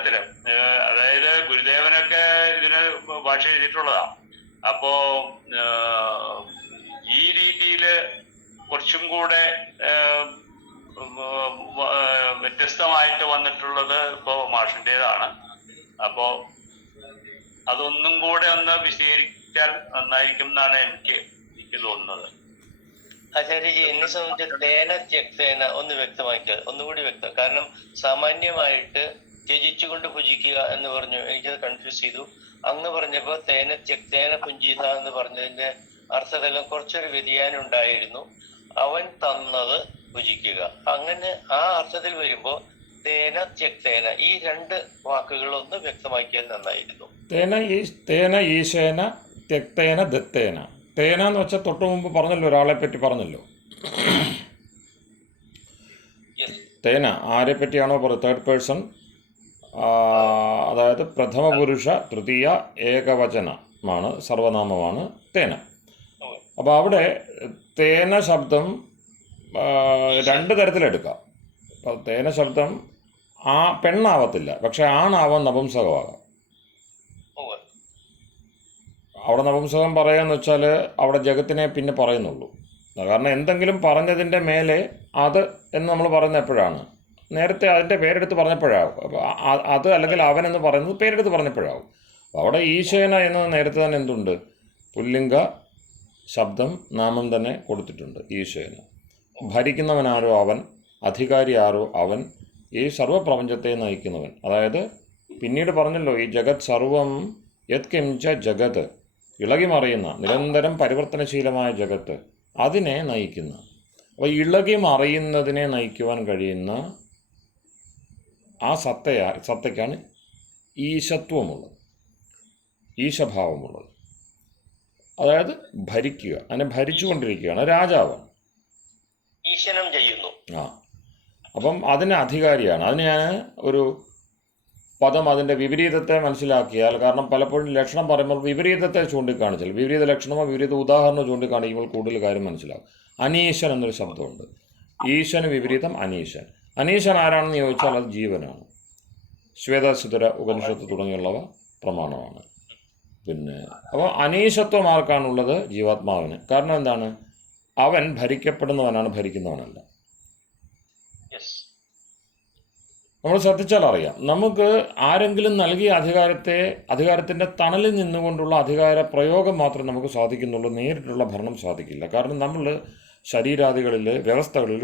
തരത്തില്, അതായത് ഗുരുദേവനൊക്കെ ഇതിന് ഭാഷ എഴുതിയിട്ടുള്ളതാ. അപ്പോ ഈ രീതിയില് കുറച്ചും കൂടെ വ്യത്യസ്തമായിട്ട് വന്നിട്ടുള്ളത് ഇപ്പോ മാഷിൻ്റെതാണ്. അപ്പോ അതൊന്നും കൂടെ ഒന്ന് വിശദീകരിച്ചാൽ നന്നായിരിക്കും എന്നാണ് എനിക്ക് തോന്നുന്നത്. ആചാര്യജി, എന്നെ സംബന്ധിച്ച് തേന ത്യക്തേന ഒന്ന് വ്യക്തമാക്കുക, ഒന്നുകൂടി വ്യക്തം. കാരണം സാമാന്യമായിട്ട് ത്യജിച്ചുകൊണ്ട് ഭുജിക്കുക എന്ന് പറഞ്ഞു, എനിക്കത് കൺഫ്യൂസ് ചെയ്തു. അങ്ങ് പറഞ്ഞപ്പോ തേന ത്യക്തേന പുഞ്ചിത എന്ന് പറഞ്ഞതിന്റെ അർത്ഥമെല്ലാം കുറച്ചൊരു വ്യതിയാനം ഉണ്ടായിരുന്നു. അവൻ തന്നത് ഭുജിക്കുക, അങ്ങനെ ആ അർത്ഥത്തിൽ വരുമ്പോ തേന ത്യക്തേന ഈ രണ്ട് വാക്കുകളൊന്ന് വ്യക്തമാക്കിയാൽ നന്നായിരുന്നു. തേന ഈശേന ത്യക്തേന ദത്തേന. തേന എന്ന് വെച്ചാൽ തൊട്ടു മുമ്പ് പറഞ്ഞല്ലോ, ഒരാളെ പറ്റി പറഞ്ഞല്ലോ. തേന ആരെ പറ്റിയാണോ പറയുന്നത്, തേർഡ് പേഴ്സൺ, അതായത് പ്രഥമ പുരുഷ തൃതീയ ഏകവചനമാണ്, സർവനാമമാണ് തേന. അപ്പോൾ അവിടെ തേന ശബ്ദം രണ്ട് തരത്തിലെടുക്കാം. അപ്പോൾ തേന ശബ്ദം പെണ്ണാവത്തില്ല, പക്ഷെ ആണാവാൻ നപുംസകമാകാം. അവിടെ നപുംസകം പറയാന്ന് വെച്ചാൽ അവിടെ ജഗത്തിനെ പിന്നെ പറയുന്നുള്ളൂ. കാരണം എന്തെങ്കിലും പറഞ്ഞതിൻ്റെ മേലെ അത് എന്ന് നമ്മൾ പറയുന്നത് എപ്പോഴാണ്, നേരത്തെ അതിൻ്റെ പേരെടുത്ത് പറഞ്ഞപ്പോഴാവും. അത് അല്ലെങ്കിൽ അവൻ എന്ന് പറയുന്നത് പേരെടുത്ത് പറഞ്ഞപ്പോഴാവും. അവിടെ ഈശേന എന്നത് നേരത്തെ തന്നെ എന്തുണ്ട്, പുല്ലിംഗ ശബ്ദം നാമം തന്നെ കൊടുത്തിട്ടുണ്ട്. ഈശേന ഭരിക്കുന്നവനാരോ അവൻ, അധികാരി ആരോ അവൻ, ഈ സർവ്വപ്രപഞ്ചത്തെ നയിക്കുന്നവൻ. അതായത് പിന്നീട് പറഞ്ഞല്ലോ, ഈ ജഗത് സർവം യത് കിംച ജഗത്, ഇളകി മറിയുന്ന നിരന്തരം പരിവർത്തനശീലമായ ജഗത്ത്, അതിനെ നയിക്കുന്ന. അപ്പോൾ ഇളകി മറിയുന്നതിനെ നയിക്കുവാൻ കഴിയുന്ന ആ സത്തയ്ക്കാണ് ഈശത്വമുള്ളത്, ഈശഭാവമുള്ളത്. അതായത് ഭരിക്കുക, അതിനെ ഭരിച്ചുകൊണ്ടിരിക്കുകയാണ്, രാജാവാണ്, ഈശനം ചെയ്യുന്നു. അപ്പം അതിന് അധികാരിയാണ്. അതിന് ഞാൻ ഒരു പദം അതിൻ്റെ വിപരീതത്തെ മനസ്സിലാക്കിയാൽ, കാരണം പലപ്പോഴും ലക്ഷണം പറയുമ്പോൾ വിപരീതത്തെ ചൂണ്ടിക്കാണിച്ചാൽ, വിപരീത ലക്ഷണമോ വിപരീത ഉദാഹരണമോ ചൂണ്ടിക്കാണിക്കുമ്പോൾ കൂടുതൽ കാര്യം മനസ്സിലാവും. അനീശൻ എന്നൊരു ശബ്ദമുണ്ട്. ഈശന് വിപരീതം അനീശൻ. അനീശൻ ആരാണെന്ന് ചോദിച്ചാൽ അത് ജീവനാണ്. ശ്വേതസുതര ഉപനിഷത്ത് തുടങ്ങിയുള്ളവ പ്രമാണമാണ്. പിന്നെ അപ്പോൾ അനീശത്വം ആർക്കാണുള്ളത്? ജീവാത്മാവിന്. കാരണം എന്താണ്? അവൻ ഭരിക്കപ്പെടുന്നവനാണ്, ഭരിക്കുന്നവനല്ല. നമ്മൾ ശ്രദ്ധിച്ചാൽ അറിയാം, നമുക്ക് ആരെങ്കിലും നൽകിയ അധികാരത്തിൻ്റെ തണലിൽ നിന്നുകൊണ്ടുള്ള അധികാര പ്രയോഗം മാത്രമേ നമുക്ക് സാധിക്കുന്നുള്ളൂ, നേരിട്ടുള്ള ഭരണം സാധിക്കില്ല. കാരണം നമ്മൾ ശരീരാദികളിൽ വ്യവസ്ഥകളിൽ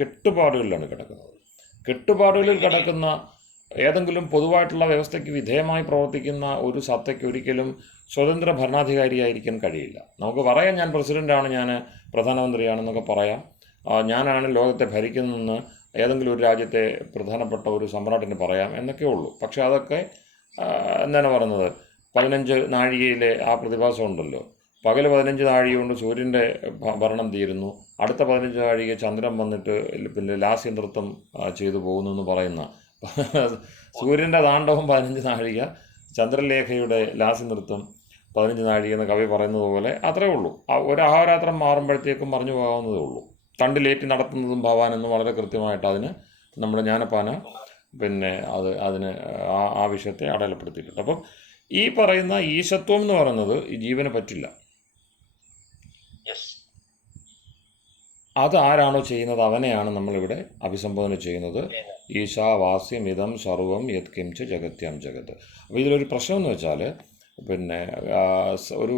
കെട്ടുപാടുകളിലാണ് കിടക്കുന്നത്. കെട്ടുപാടുകളിൽ കിടക്കുന്ന ഏതെങ്കിലും പൊതുവായിട്ടുള്ള വ്യവസ്ഥയ്ക്ക് വിധേയമായി പ്രവർത്തിക്കുന്ന ഒരു സത്തയ്ക്ക് ഒരിക്കലും സ്വതന്ത്ര ഭരണാധികാരിയായിരിക്കാൻ കഴിയില്ല. നമുക്ക് പറയാം, ഞാൻ പ്രസിഡൻ്റാണ്, ഞാൻ പ്രധാനമന്ത്രിയാണെന്നൊക്കെ പറയാം, ഞാനാണ് ലോകത്തെ ഭരിക്കുന്നതെന്ന് ഏതെങ്കിലും ഒരു രാജ്യത്തെ പ്രധാനപ്പെട്ട ഒരു സമ്രാട്ടിന് പറയാം എന്നൊക്കെ ഉള്ളൂ. പക്ഷെ അതൊക്കെ എന്താണ് പറയുന്നത്, 15 നാഴികയിലെ ആ പ്രതിഭാസം ഉണ്ടല്ലോ. പകൽ 15 നാഴിക കൊണ്ട് സൂര്യൻ്റെ ഭരണം തീരുന്നു, അടുത്ത 15 നാഴിക ചന്ദ്രൻ വന്നിട്ട് പിന്നെ ലാസ്യ നൃത്തം ചെയ്തു പോകുന്നു എന്ന് പറയുന്ന സൂര്യൻ്റെ താണ്ഡവം 15 നാഴിക, ചന്ദ്രലേഖയുടെ ലാസ്യ നൃത്തം 15 നാഴിക എന്ന് കവി പറയുന്നത് പോലെ അത്രേ ഉള്ളൂ. ഒരു അഹോരാത്രം മാറുമ്പോഴത്തേക്കും മറിഞ്ഞു പോകാവുന്നതേ ഉള്ളൂ. തണ്ടിലേറ്റി നടത്തുന്നതും ഭവാനെന്ന് വളരെ കൃത്യമായിട്ട് അതിന് നമ്മുടെ ജ്ഞാനപ്പാന പിന്നെ അതിന് ആ വിഷയത്തെ അടയാളപ്പെടുത്തിയിട്ടുണ്ട്. അപ്പം ഈ പറയുന്ന ഈശത്വം എന്ന് പറയുന്നത് ഈ ജീവന് പറ്റില്ല. അതാരാണോ ചെയ്യുന്നത് അവനെയാണ് നമ്മളിവിടെ അഭിസംബോധന ചെയ്യുന്നത്. ഈശാവാസ്യം ഇതം സർവം യത് കിംച ജഗത്യാം ജഗത്. അപ്പോൾ ഇതിലൊരു പ്രശ്നം എന്ന് വെച്ചാൽ, പിന്നെ ഒരു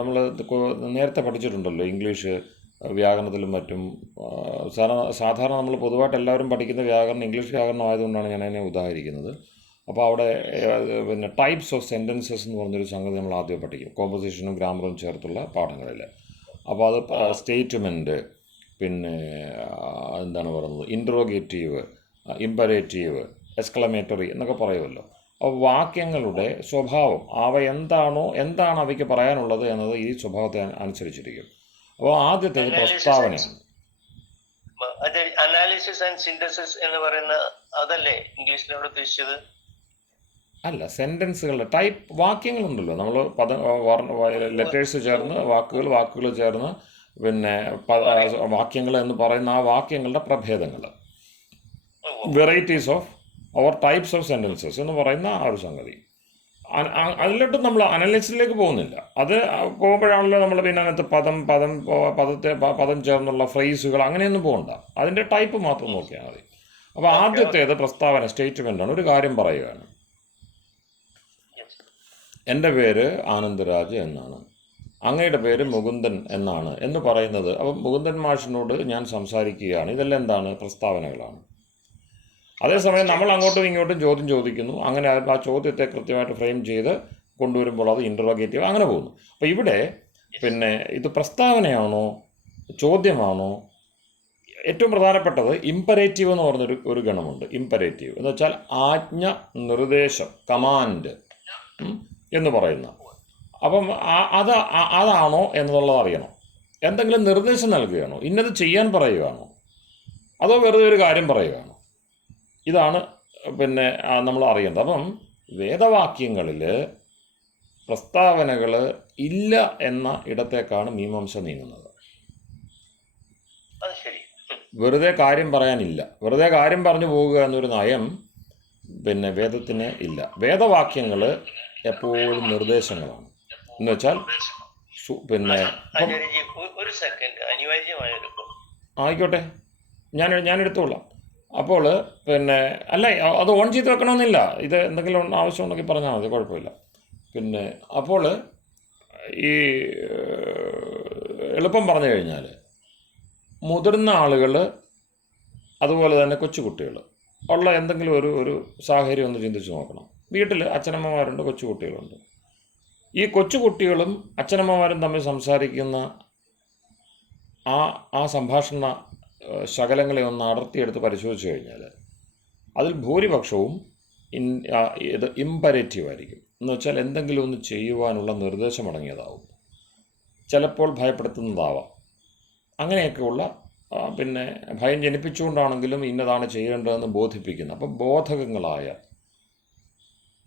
നമ്മൾ നേരത്തെ പഠിച്ചിട്ടുണ്ടല്ലോ ഇംഗ്ലീഷ് വ്യാകരണത്തിലും മറ്റും. സാധാരണ നമ്മൾ പൊതുവായിട്ട് എല്ലാവരും പഠിക്കുന്ന വ്യാകരണം ഇംഗ്ലീഷ് വ്യാകരണം ആയതുകൊണ്ടാണ് ഞാൻ അതിനെ ഉദാഹരിക്കുന്നത്. അപ്പോൾ അവിടെ പിന്നെ ടൈപ്സ് ഓഫ് സെൻറ്റൻസസ് എന്ന് പറഞ്ഞൊരു സംഗതി നമ്മൾ ആദ്യം പഠിക്കും, കോമ്പോസിഷനും ഗ്രാമറും ചേർത്തുള്ള പാഠങ്ങളിൽ. അപ്പോൾ അത് സ്റ്റേറ്റ്മെൻറ്റ്, പിന്നെ എന്താണ് പറയുന്നത്, ഇൻട്രോഗേറ്റീവ്, ഇമ്പരേറ്റീവ്, എക്സ്ക്ലമേറ്ററി എന്നൊക്കെ പറയുമല്ലോ. അപ്പോൾ വാക്യങ്ങളുടെ സ്വഭാവം, എന്താണ് അവയ്ക്ക് പറയാനുള്ളത് എന്നത് ഈ സ്വഭാവത്തെ അനുസരിച്ചിരിക്കും. അപ്പോൾ ആദ്യത്തേത് പ്രസ്താവനയാണ്. അനാലിസിസ് ആൻഡ് സിന്തസിസ് എന്ന് പറയുന്ന അതല്ലേ ഇംഗ്ലീഷിലൂടെ ഉദ്ദേശിച്ചത്? അല്ല, സെൻറ്റൻസുകളുടെ ടൈപ്പ്, വാക്യങ്ങളുണ്ടല്ലോ, നമ്മൾ ലെറ്റേഴ്സ് ചേർന്ന് വാക്കുകൾ ചേർന്ന് പിന്നെ വാക്യങ്ങൾ എന്ന് പറയുന്ന ആ വാക്യങ്ങളുടെ പ്രഭേദങ്ങൾ, varieties of or types of sentences എന്ന് പറയുന്ന ആ ഒരു സംഗതി. അതിലോട്ട് നമ്മൾ അനലിസിസിലേക്ക് പോകുന്നില്ല. അത് പോകുമ്പോഴാണല്ലോ നമ്മൾ പിന്നെ അതിനകത്ത് പദം ചേർന്നുള്ള ഫ്രേസുകൾ അങ്ങനെയൊന്നും പോകണ്ട. അതിൻ്റെ ടൈപ്പ് മാത്രം നോക്കിയാൽ മതി. അപ്പോൾ ആദ്യത്തേത് പ്രസ്താവന, സ്റ്റേറ്റ്മെൻ്റാണ്. ഒരു കാര്യം പറയുകയാണ്, എൻ്റെ പേര് ആനന്ദരാജ് എന്നാണ്, അങ്ങയുടെ പേര് മുകുന്ദൻ എന്നാണ് എന്ന് പറയുന്നത്. അപ്പം മുകുന്ദൻ മാഷിനോട് ഞാൻ സംസാരിക്കുകയാണ്. ഇതെല്ലാം എന്താണ്? പ്രസ്താവനകളാണ്. അതേസമയം നമ്മൾ അങ്ങോട്ടും ഇങ്ങോട്ടും ചോദ്യം ചോദിക്കുന്നു. അങ്ങനെ ആ ചോദ്യത്തെ കൃത്യമായിട്ട് ഫ്രെയിം ചെയ്ത് കൊണ്ടുവരുമ്പോൾ അത് ഇൻ്ററോഗേറ്റീവ് അങ്ങനെ പോകുന്നു. അപ്പോൾ ഇവിടെ പിന്നെ ഇത് പ്രസ്താവനയാണോ ചോദ്യമാണോ? ഏറ്റവും പ്രധാനപ്പെട്ടത് ഇമ്പരേറ്റീവ് എന്ന് പറഞ്ഞൊരു ഗണമുണ്ട്. ഇമ്പരേറ്റീവ് എന്ന് വെച്ചാൽ ആജ്ഞ, നിർദ്ദേശം, കമാൻഡ് എന്ന് പറയുന്ന. അപ്പം അതാണോ എന്നുള്ളത് അറിയണം. എന്തെങ്കിലും നിർദ്ദേശം നൽകുകയാണോ, ഇന്നത് ചെയ്യാൻ പറയുകയാണോ, അതോ വെറുതെ ഒരു കാര്യം പറയുകയാണോ? ഇതാണ് പിന്നെ നമ്മൾ അറിയേണ്ടത്. അപ്പം വേദവാക്യങ്ങളിൽ പ്രസ്താവനകൾ ഇല്ല എന്ന ഇടത്തേക്കാണ് മീമാംസ നീങ്ങുന്നത്. വെറുതെ കാര്യം പറയാനില്ല, വെറുതെ കാര്യം പറഞ്ഞു പോവുക എന്നൊരു നയം പിന്നെ വേദത്തിന് ഇല്ല. വേദവാക്യങ്ങൾ എപ്പോഴും നിർദ്ദേശങ്ങളാണ്. എന്ന് വെച്ചാൽ പിന്നെ ഒരു സെക്കൻഡ് അനിവാര്യമായൊരു ആയിക്കോട്ടെ, ഞാൻ എടുത്തോളാം. അപ്പോൾ പിന്നെ അല്ല, അത് ഓൺ ചെയ്ത് വെക്കണമെന്നില്ല. ഇത് എന്തെങ്കിലും ആവശ്യമുണ്ടെങ്കിൽ പറഞ്ഞാൽ മതി, കുഴപ്പമില്ല. പിന്നെ അപ്പോൾ ഈ എളുപ്പം പറഞ്ഞു കഴിഞ്ഞാൽ മുതിർന്ന ആളുകൾ അതുപോലെ തന്നെ കൊച്ചുകുട്ടികൾ ഉള്ള എന്തെങ്കിലും ഒരു സാഹചര്യം ഒന്ന് ചിന്തിച്ച് നോക്കണം. വീട്ടിൽ അച്ഛനമ്മമാരുണ്ട്, കൊച്ചുകുട്ടികളുണ്ട്. ഈ കൊച്ചുകുട്ടികളും അച്ഛനമ്മമാരും തമ്മിൽ സംസാരിക്കുന്ന ആ സംഭാഷണ ശകലങ്ങളെ ഒന്ന് അടർത്തിയെടുത്ത് പരിശോധിച്ച് കഴിഞ്ഞാൽ അതിൽ ഭൂരിപക്ഷവും ഇത് ഇമ്പരേറ്റീവ് ആയിരിക്കും. എന്ന് വെച്ചാൽ എന്തെങ്കിലും ഒന്ന് ചെയ്യുവാനുള്ള നിർദ്ദേശമടങ്ങിയതാവും. ചിലപ്പോൾ ഭയപ്പെടുത്തുന്നതാവാം. അങ്ങനെയൊക്കെയുള്ള പിന്നെ ഭയം ജനിപ്പിച്ചുകൊണ്ടാണെങ്കിലും ഇന്നതാണ് ചെയ്യേണ്ടതെന്ന് ബോധിപ്പിക്കുന്നത്. അപ്പം ബോധകങ്ങളായ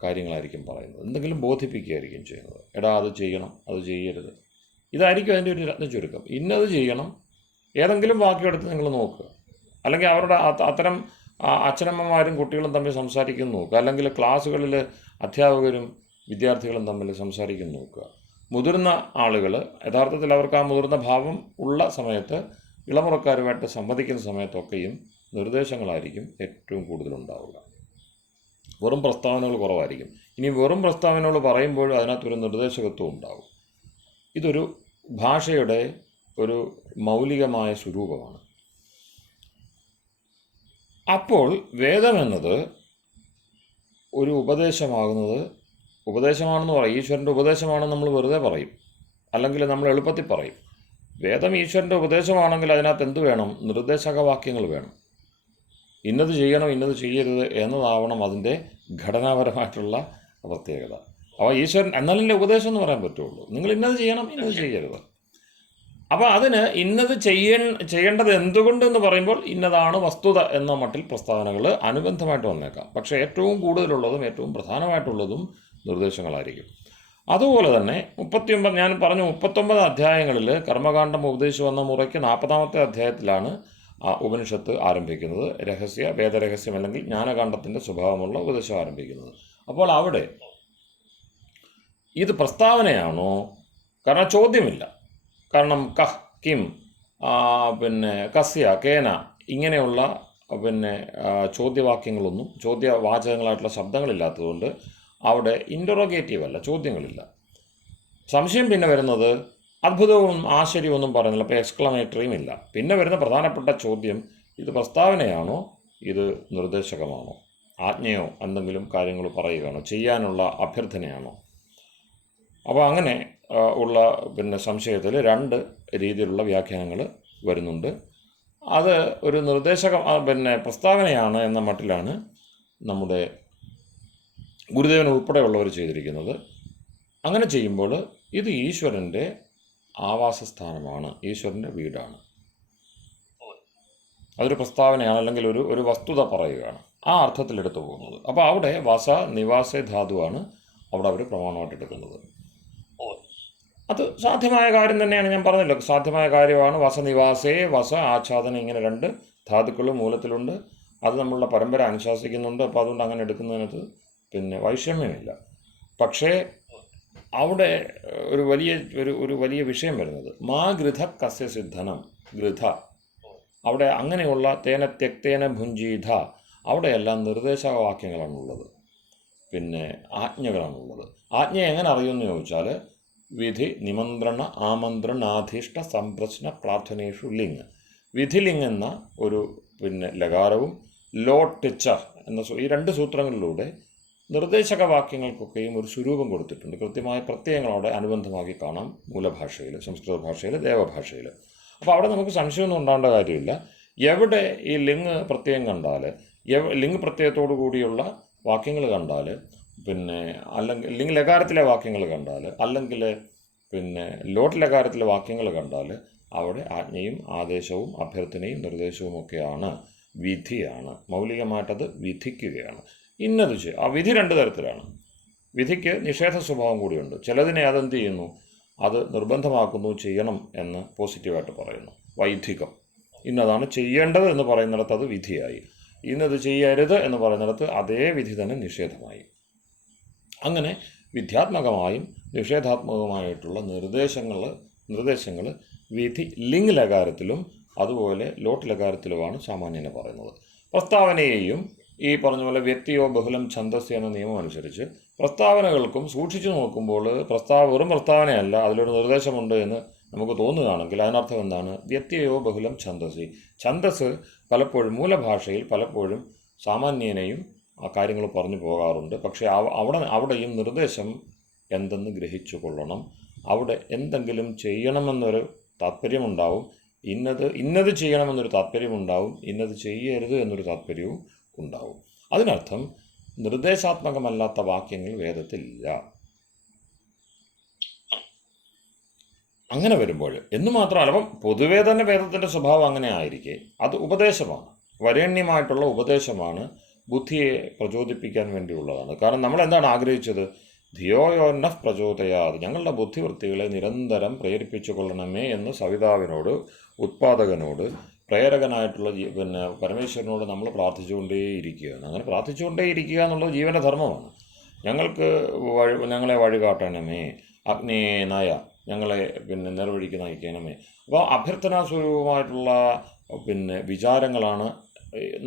കാര്യങ്ങളായിരിക്കും പറയുന്നത്. എന്തെങ്കിലും ബോധിപ്പിക്കുകയായിരിക്കും ചെയ്യുന്നത്. എടാ അത് ചെയ്യണം, അത് ചെയ്യരുത്. ഇതായിരിക്കും അതിൻ്റെ ഒരു രത്ന ചുരുക്കം. ഇന്നത് ചെയ്യണം. ഏതെങ്കിലും വാക്യമെടുത്ത് നിങ്ങൾ നോക്കുക. അല്ലെങ്കിൽ അവരുടെ അത്തരം അച്ഛനമ്മമാരും കുട്ടികളും തമ്മിൽ സംസാരിക്കുന്നു നോക്കുക. അല്ലെങ്കിൽ ക്ലാസ്സുകളിൽ അധ്യാപകരും വിദ്യാർത്ഥികളും തമ്മിൽ സംസാരിക്കുന്നു നോക്കുക. മുതിർന്ന ആളുകൾ യഥാർത്ഥത്തിൽ അവർക്ക് ആ മുതിർന്ന ഭാവം ഉള്ള സമയത്ത് ഇളമുറക്കാരുമായിട്ട് സംവദിക്കുന്ന സമയത്തൊക്കെയും നിർദ്ദേശങ്ങളായിരിക്കും ഏറ്റവും കൂടുതലുണ്ടാവുക. വെറും പ്രസ്താവനകൾ കുറവായിരിക്കും. ഇനി വെറും പ്രസ്താവനകൾ പറയുമ്പോഴും അതിനകത്തൊരു നിർദ്ദേശകത്വം ഉണ്ടാവും. ഇതൊരു ഭാഷയുടെ ഒരു മൗലികമായ സ്വരൂപമാണ്. അപ്പോൾ വേദമെന്നത് ഒരു ഉപദേശമാണെന്ന് പറയും. ഈശ്വരൻ്റെ ഉപദേശമാണെന്ന് നമ്മൾ വെറുതെ പറയും, അല്ലെങ്കിൽ നമ്മൾ എളുപ്പത്തിൽ പറയും. വേദം ഈശ്വരൻ്റെ ഉപദേശമാണെങ്കിൽ അതിനകത്ത് എന്ത് വേണം? നിർദ്ദേശകവാക്യങ്ങൾ വേണം. ഇന്നത് ചെയ്യണം, ഇന്നത് ചെയ്യരുത് എന്നതാവണം അതിൻ്റെ ഘടനാപരമായിട്ടുള്ള പ്രത്യേകത. അപ്പോൾ ഈശ്വരൻ എന്നാലല്ലേ ഉപദേശം എന്ന് പറയാൻ പറ്റുള്ളൂ. നിങ്ങൾ ഇന്നത് ചെയ്യണം, ഇന്നത് ചെയ്യരുത്. അപ്പോൾ അതിന് ഇന്നത് ചെയ്യേണ്ടത് എന്തുകൊണ്ടെന്ന് പറയുമ്പോൾ ഇന്നതാണ് വസ്തുത എന്ന മട്ടിൽ പ്രസ്താവനകൾ അനുബന്ധമായിട്ട് വന്നേക്കാം. പക്ഷേ ഏറ്റവും കൂടുതലുള്ളതും ഏറ്റവും പ്രധാനമായിട്ടുള്ളതും നിർദ്ദേശങ്ങളായിരിക്കും. അതുപോലെ തന്നെ 39 ഞാൻ പറഞ്ഞു 39 അധ്യായങ്ങളിൽ കർമ്മകാണ്ഡം ഉപദേശിച്ചു വന്ന മുറയ്ക്ക് 40ാമത്തെ അധ്യായത്തിലാണ് ഉപനിഷത്ത് ആരംഭിക്കുന്നത്. വേദരഹസ്യം അല്ലെങ്കിൽ ജ്ഞാനകാണ്ഡത്തിൻ്റെ സ്വഭാവമുള്ള ഉപദേശം ആരംഭിക്കുന്നത്. അപ്പോൾ അവിടെ ഇത് പ്രസ്താവനയാണോ? കാരണം ചോദ്യമില്ല. കാരണം കഹ്, കിം, പിന്നെ കസ്യ, കേന ഇങ്ങനെയുള്ള പിന്നെ ചോദ്യവാക്യങ്ങളൊന്നും, ചോദ്യവാചകങ്ങളായിട്ടുള്ള ശബ്ദങ്ങളില്ലാത്തതുകൊണ്ട് അവിടെ ഇൻ്ററോഗേറ്റീവ് അല്ല, ചോദ്യങ്ങളില്ല. സംശയം പിന്നെ വരുന്നത് അത്ഭുതവും ആശ്ചര്യമൊന്നും പറയുന്നില്ല. അപ്പോൾ എക്സ്ക്ലമേറ്ററിയും ഇല്ല. പിന്നെ വരുന്ന പ്രധാനപ്പെട്ട ചോദ്യം, ഇത് പ്രസ്താവനയാണോ, ഇത് നിർദ്ദേശകമാണോ, ആജ്ഞയോ എന്തെങ്കിലും കാര്യങ്ങൾ പറയുകയാണോ, ചെയ്യാനുള്ള അഭ്യർത്ഥനയാണോ? അപ്പോൾ അങ്ങനെ ഉള്ള പിന്നെ സംശയത്തിൽ 2 രീതിയിലുള്ള വ്യാഖ്യാനങ്ങൾ വരുന്നുണ്ട്. അത് ഒരു പിന്നെ പ്രസ്താവനയാണ് എന്ന മട്ടിലാണ് നമ്മുടെ ഗുരുദേവൻ ഉൾപ്പെടെയുള്ളവർ ചെയ്തിരിക്കുന്നത്. അങ്ങനെ ചെയ്യുമ്പോൾ ഇത് ഈശ്വരൻ്റെ ആവാസസ്ഥാനമാണ്, ഈശ്വരൻ്റെ വീടാണ്. അതൊരു പ്രസ്താവനയാണ്, അല്ലെങ്കിൽ ഒരു വസ്തുത പറയുകയാണ്, ആ അർത്ഥത്തിലെടുത്തു പോകുന്നത്. അപ്പോൾ അവിടെ നിവാസേ ധാതുവാണ് അവിടെ അവർ പ്രമാണമായിട്ട് എടുക്കുന്നത്. അത് സാധ്യമായ കാര്യം തന്നെയാണ്. ഞാൻ പറഞ്ഞല്ലോ, സാധ്യമായ കാര്യമാണ്. നിവാസേ ആച്ഛാദനം, ഇങ്ങനെ 2 ധാതുക്കളും മൂലത്തിലുണ്ട്. അത് നമ്മളുടെ പരമ്പര അനുശാസിക്കുന്നുണ്ട്. അപ്പോൾ അതുകൊണ്ട് അങ്ങനെ എടുക്കുന്നതിനകത്ത് പിന്നെ വൈഷമ്യമില്ല. പക്ഷേ അവിടെ ഒരു വലിയ വിഷയം വരുന്നത് മാ ഗൃധ കസ്യ സിദ്ധനം ഗൃധ, അവിടെ അങ്ങനെയുള്ള തേന ത്യക്തേന ഭുഞ്ചീധ, അവിടെയെല്ലാം നിർദ്ദേശവാക്യങ്ങളാണുള്ളത്, പിന്നെ ആജ്ഞകളാണുള്ളത്. ആജ്ഞ എങ്ങനെ അറിയുമെന്ന് ചോദിച്ചാൽ വിധി നിമന്ത്രണ ആമന്ത്രണാധിഷ്ഠ സംപ്രശ്ന പ്രാർത്ഥനേഷു ലിംഗ്. വിധിലിംഗ് എന്ന ഒരു പിന്നെ ലകാരവും ലോട്ടിച്ച എന്ന ഈ 2 സൂത്രങ്ങളിലൂടെ നിർദ്ദേശക വാക്യങ്ങൾക്കൊക്കെയും ഒരു സ്വരൂപം കൊടുത്തിട്ടുണ്ട്. കൃത്യമായ പ്രത്യയങ്ങളോടെ അനുബന്ധമാക്കി കാണാം മൂലഭാഷയിൽ, സംസ്കൃത ഭാഷയിൽ, ദേവഭാഷയിൽ. അപ്പോൾ അവിടെ നമുക്ക് സംശയമൊന്നും ഉണ്ടാകേണ്ട കാര്യമില്ല. എവിടെ ഈ ലിംഗ് പ്രത്യയം കണ്ടാൽ, ലിംഗ് പ്രത്യയത്തോടു കൂടിയുള്ള വാക്യങ്ങൾ കണ്ടാൽ, പിന്നെ അല്ലെങ്കിൽ ലിംഗ് ലകാരത്തിലെ വാക്യങ്ങൾ കണ്ടാൽ, അല്ലെങ്കിൽ പിന്നെ ലോട്ട് ലകാരത്തിലെ വാക്യങ്ങൾ കണ്ടാൽ അവിടെ ആജ്ഞയും ആദേശവും അഭ്യർത്ഥനയും നിർദ്ദേശവും ഒക്കെയാണ്, വിധിയാണ്. മൗലികമായിട്ടത് വിധിക്കുകയാണ്. ഇന്നത് ആ വിധി 2 തരത്തിലാണ്. വിധിക്ക് നിഷേധ സ്വഭാവം കൂടിയുണ്ട്. ചിലതിനെ അതെന്ത് ചെയ്യുന്നു, അത് നിർബന്ധമാക്കുന്നു, ചെയ്യണം എന്ന് പോസിറ്റീവായിട്ട് പറയുന്നു. വൈദികം, ഇന്നതാണ് ചെയ്യേണ്ടത് എന്ന് പറയുന്നിടത്ത് അത് വിധിയായി. ഇന്നത് ചെയ്യരുത് എന്ന് പറയുന്നിടത്ത് അതേ വിധി തന്നെ നിഷേധമായി. അങ്ങനെ വിദ്യാത്മകമായും നിഷേധാത്മകമായിട്ടുള്ള നിർദ്ദേശങ്ങൾ വിധി ലിംഗ് ലകാരത്തിലും അതുപോലെ ലോട്ട് ലകാരത്തിലുമാണ് സാമാന്യനെ പറയുന്നത്. പ്രസ്താവനയെയും ഈ പറഞ്ഞ പോലെ വ്യക്തിയോ ബഹുലം ഛന്ദസ് എന്ന നിയമം അനുസരിച്ച് പ്രസ്താവനകൾക്കും സൂക്ഷിച്ചു നോക്കുമ്പോൾ വെറും പ്രസ്താവനയല്ല, അതിലൊരു നിർദ്ദേശമുണ്ട് എന്ന് നമുക്ക് തോന്നുകയാണെങ്കിൽ അതിനർത്ഥം എന്താണ്? വ്യക്തിയോ ബഹുലം ഛന്ദസി. ഛന്ദസ് പലപ്പോഴും മൂലഭാഷയിൽ പലപ്പോഴും സാമാന്യനെയും ആ കാര്യങ്ങൾ പറഞ്ഞു പോകാറുണ്ട്. പക്ഷേ അവിടെയും നിർദ്ദേശം എന്തെന്ന് ഗ്രഹിച്ചു കൊള്ളണം. അവിടെ എന്തെങ്കിലും ചെയ്യണമെന്നൊരു താല്പര്യമുണ്ടാവും, ഇന്നത് ചെയ്യണമെന്നൊരു താല്പര്യമുണ്ടാവും, ഇന്നത് ചെയ്യരുത് എന്നൊരു താല്പര്യവും ഉണ്ടാവും. അതിനർത്ഥം നിർദ്ദേശാത്മകമല്ലാത്ത വാക്യങ്ങൾ വേദത്തിലില്ല. അങ്ങനെ വരുമ്പോൾ എന്ന് മാത്രമല്ല, അപ്പം പൊതുവേ തന്നെ വേദത്തിൻ്റെ സ്വഭാവം അങ്ങനെ ആയിരിക്കെ അത് ഉപദേശമാണ്, വരേണ്യമായിട്ടുള്ള ഉപദേശമാണ്, ബുദ്ധിയെ പ്രചോദിപ്പിക്കാൻ വേണ്ടിയുള്ളതാണ്. കാരണം നമ്മൾ എന്താണ് ആഗ്രഹിച്ചത്? ധിയോയോന്ന പ്രചോദയാത്, ഞങ്ങളുടെ ബുദ്ധിവൃത്തികളെ നിരന്തരം പ്രേരിപ്പിച്ചു കൊള്ളണമേ എന്ന് സവിതാവിനോട്, ഉത്പാദകനോട്, പ്രേരകനായിട്ടുള്ള പിന്നെ പരമേശ്വരനോട് നമ്മൾ പ്രാർത്ഥിച്ചുകൊണ്ടേയിരിക്കുകയാണ്. അങ്ങനെ പ്രാർത്ഥിച്ചുകൊണ്ടേയിരിക്കുക എന്നുള്ളത് ജീവൻ്റെ ധർമ്മമാണ്. ഞങ്ങളെ വഴികാട്ടണമേ, അഗ്നേനയ, ഞങ്ങളെ പിന്നെ നേർവഴിക്ക് നയിക്കണമേ. അപ്പോൾ അഭ്യർത്ഥനാസ്വരൂപമായിട്ടുള്ള പിന്നെ വിചാരങ്ങളാണ്.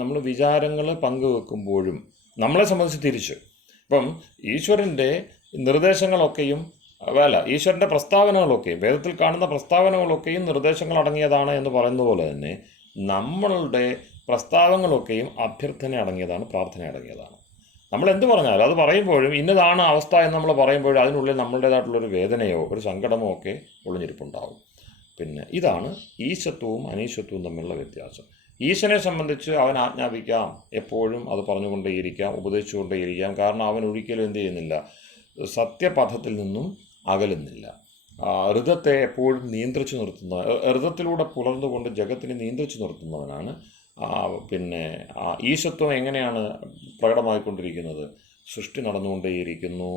നമ്മൾ വിചാരങ്ങൾ പങ്കുവെക്കുമ്പോഴും നമ്മളെ സംബന്ധിച്ച് തിരിച്ച് ഇപ്പം ഈശ്വരൻ്റെ നിർദ്ദേശങ്ങളൊക്കെയും ഈശ്വരൻ്റെ പ്രസ്താവനകളൊക്കെയും വേദത്തിൽ കാണുന്ന പ്രസ്താവനകളൊക്കെയും നിർദ്ദേശങ്ങൾ അടങ്ങിയതാണ് എന്ന് പറയുന്ന പോലെ തന്നെ നമ്മളുടെ പ്രസ്താവങ്ങളൊക്കെയും അഭ്യർത്ഥന അടങ്ങിയതാണ്, പ്രാർത്ഥന അടങ്ങിയതാണ്. നമ്മൾ എന്ത് പറഞ്ഞാലും അത് പറയുമ്പോഴും ഇന്നതാണ് അവസ്ഥ എന്ന് നമ്മൾ പറയുമ്പോഴും അതിനുള്ളിൽ നമ്മളുടേതായിട്ടുള്ളൊരു വേദനയോ ഒരു സങ്കടമോ ഒക്കെ ഒളിഞ്ഞിരിപ്പുണ്ടാവും. പിന്നെ ഇതാണ് ഈശത്വവും അനീശത്വവും തമ്മിലുള്ള വ്യത്യാസം. ഈശനെ സംബന്ധിച്ച് അവൻ ആജ്ഞാപിക്കാം, എപ്പോഴും അത് പറഞ്ഞുകൊണ്ടേയിരിക്കാം, ഉപദേശിച്ചുകൊണ്ടേയിരിക്കാം. കാരണം അവൻ ഒരിക്കലും എന്ത് ചെയ്യുന്നില്ല, സത്യപഥത്തിൽ നിന്നും അകലുന്നില്ല. ഋതത്തെ എപ്പോഴും നിയന്ത്രിച്ചു നിർത്തുന്ന, ഋതത്തിലൂടെ പുലർന്നുകൊണ്ട് ജഗത്തിനെ നിയന്ത്രിച്ചു നിർത്തുന്നവനാണ്. പിന്നെ ഈശത്വം എങ്ങനെയാണ് പ്രകടമായിക്കൊണ്ടിരിക്കുന്നത്? സൃഷ്ടി നടന്നുകൊണ്ടേയിരിക്കുന്നു,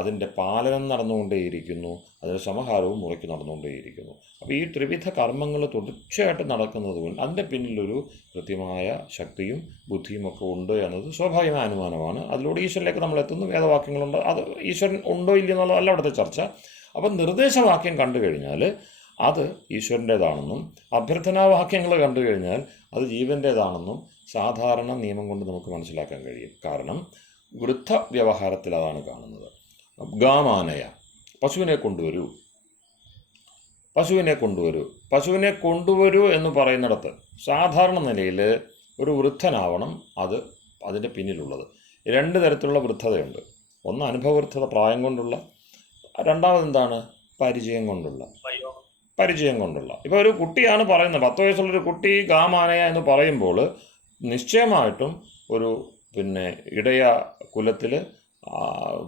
അതിൻ്റെ പാലനം നടന്നുകൊണ്ടേയിരിക്കുന്നു, അതിൻ്റെ സമഹാരവും മുറയ്ക്ക് നടന്നുകൊണ്ടേയിരിക്കുന്നു. അപ്പോൾ ഈ ത്രിവിധ കർമ്മങ്ങൾ തുടർച്ചയായിട്ട് നടക്കുന്നത് കൊണ്ട് അതിൻ്റെ പിന്നിലൊരു കൃത്യമായ ശക്തിയും ബുദ്ധിയും ഒക്കെ ഉണ്ട് എന്നത് സ്വാഭാവികമായ അനുമാനമാണ്. അതിലൂടെ ഈശ്വരനിലേക്ക് നമ്മൾ എത്തുന്നു. വേദവാക്യങ്ങളുണ്ട്, അത് ഈശ്വരൻ ഉണ്ടോ ഇല്ലെന്നുള്ളതല്ല അവിടുത്തെ ചർച്ച. അപ്പം നിർദ്ദേശവാക്യം കണ്ടു കഴിഞ്ഞാൽ അത് ഈശ്വരൻ്റേതാണെന്നും അഭ്യർത്ഥനാവാക്യങ്ങൾ കണ്ടു കഴിഞ്ഞാൽ അത് ജീവൻ്റേതാണെന്നും സാധാരണ നിയമം കൊണ്ട് നമുക്ക് മനസ്സിലാക്കാൻ കഴിയും. കാരണം വൃദ്ധ വ്യവഹാരത്തിൽ അതാണ് കാണുന്നത്. ഗാമാനയ, പശുവിനെ കൊണ്ടുവരൂ, പശുവിനെ കൊണ്ടുവരൂ എന്ന് പറയുന്നിടത്ത് സാധാരണ നിലയിൽ ഒരു വൃദ്ധനാവണം അതിൻ്റെ പിന്നിലുള്ളത്. 2 തരത്തിലുള്ള വൃദ്ധതയുണ്ട്. ഒന്ന് അനുഭവവൃദ്ധത, പ്രായം കൊണ്ടുള്ള. രണ്ടാമതെന്താണ്? പരിചയം കൊണ്ടുള്ള. ഇപ്പോൾ ഒരു കുട്ടിയാണ് പറയുന്നത്, 10 വയസ്സുള്ളൊരു കുട്ടി ഗാമാനയ എന്ന് പറയുമ്പോൾ നിശ്ചയമായിട്ടും ഒരു പിന്നെ ഇടയ കുലത്തിൽ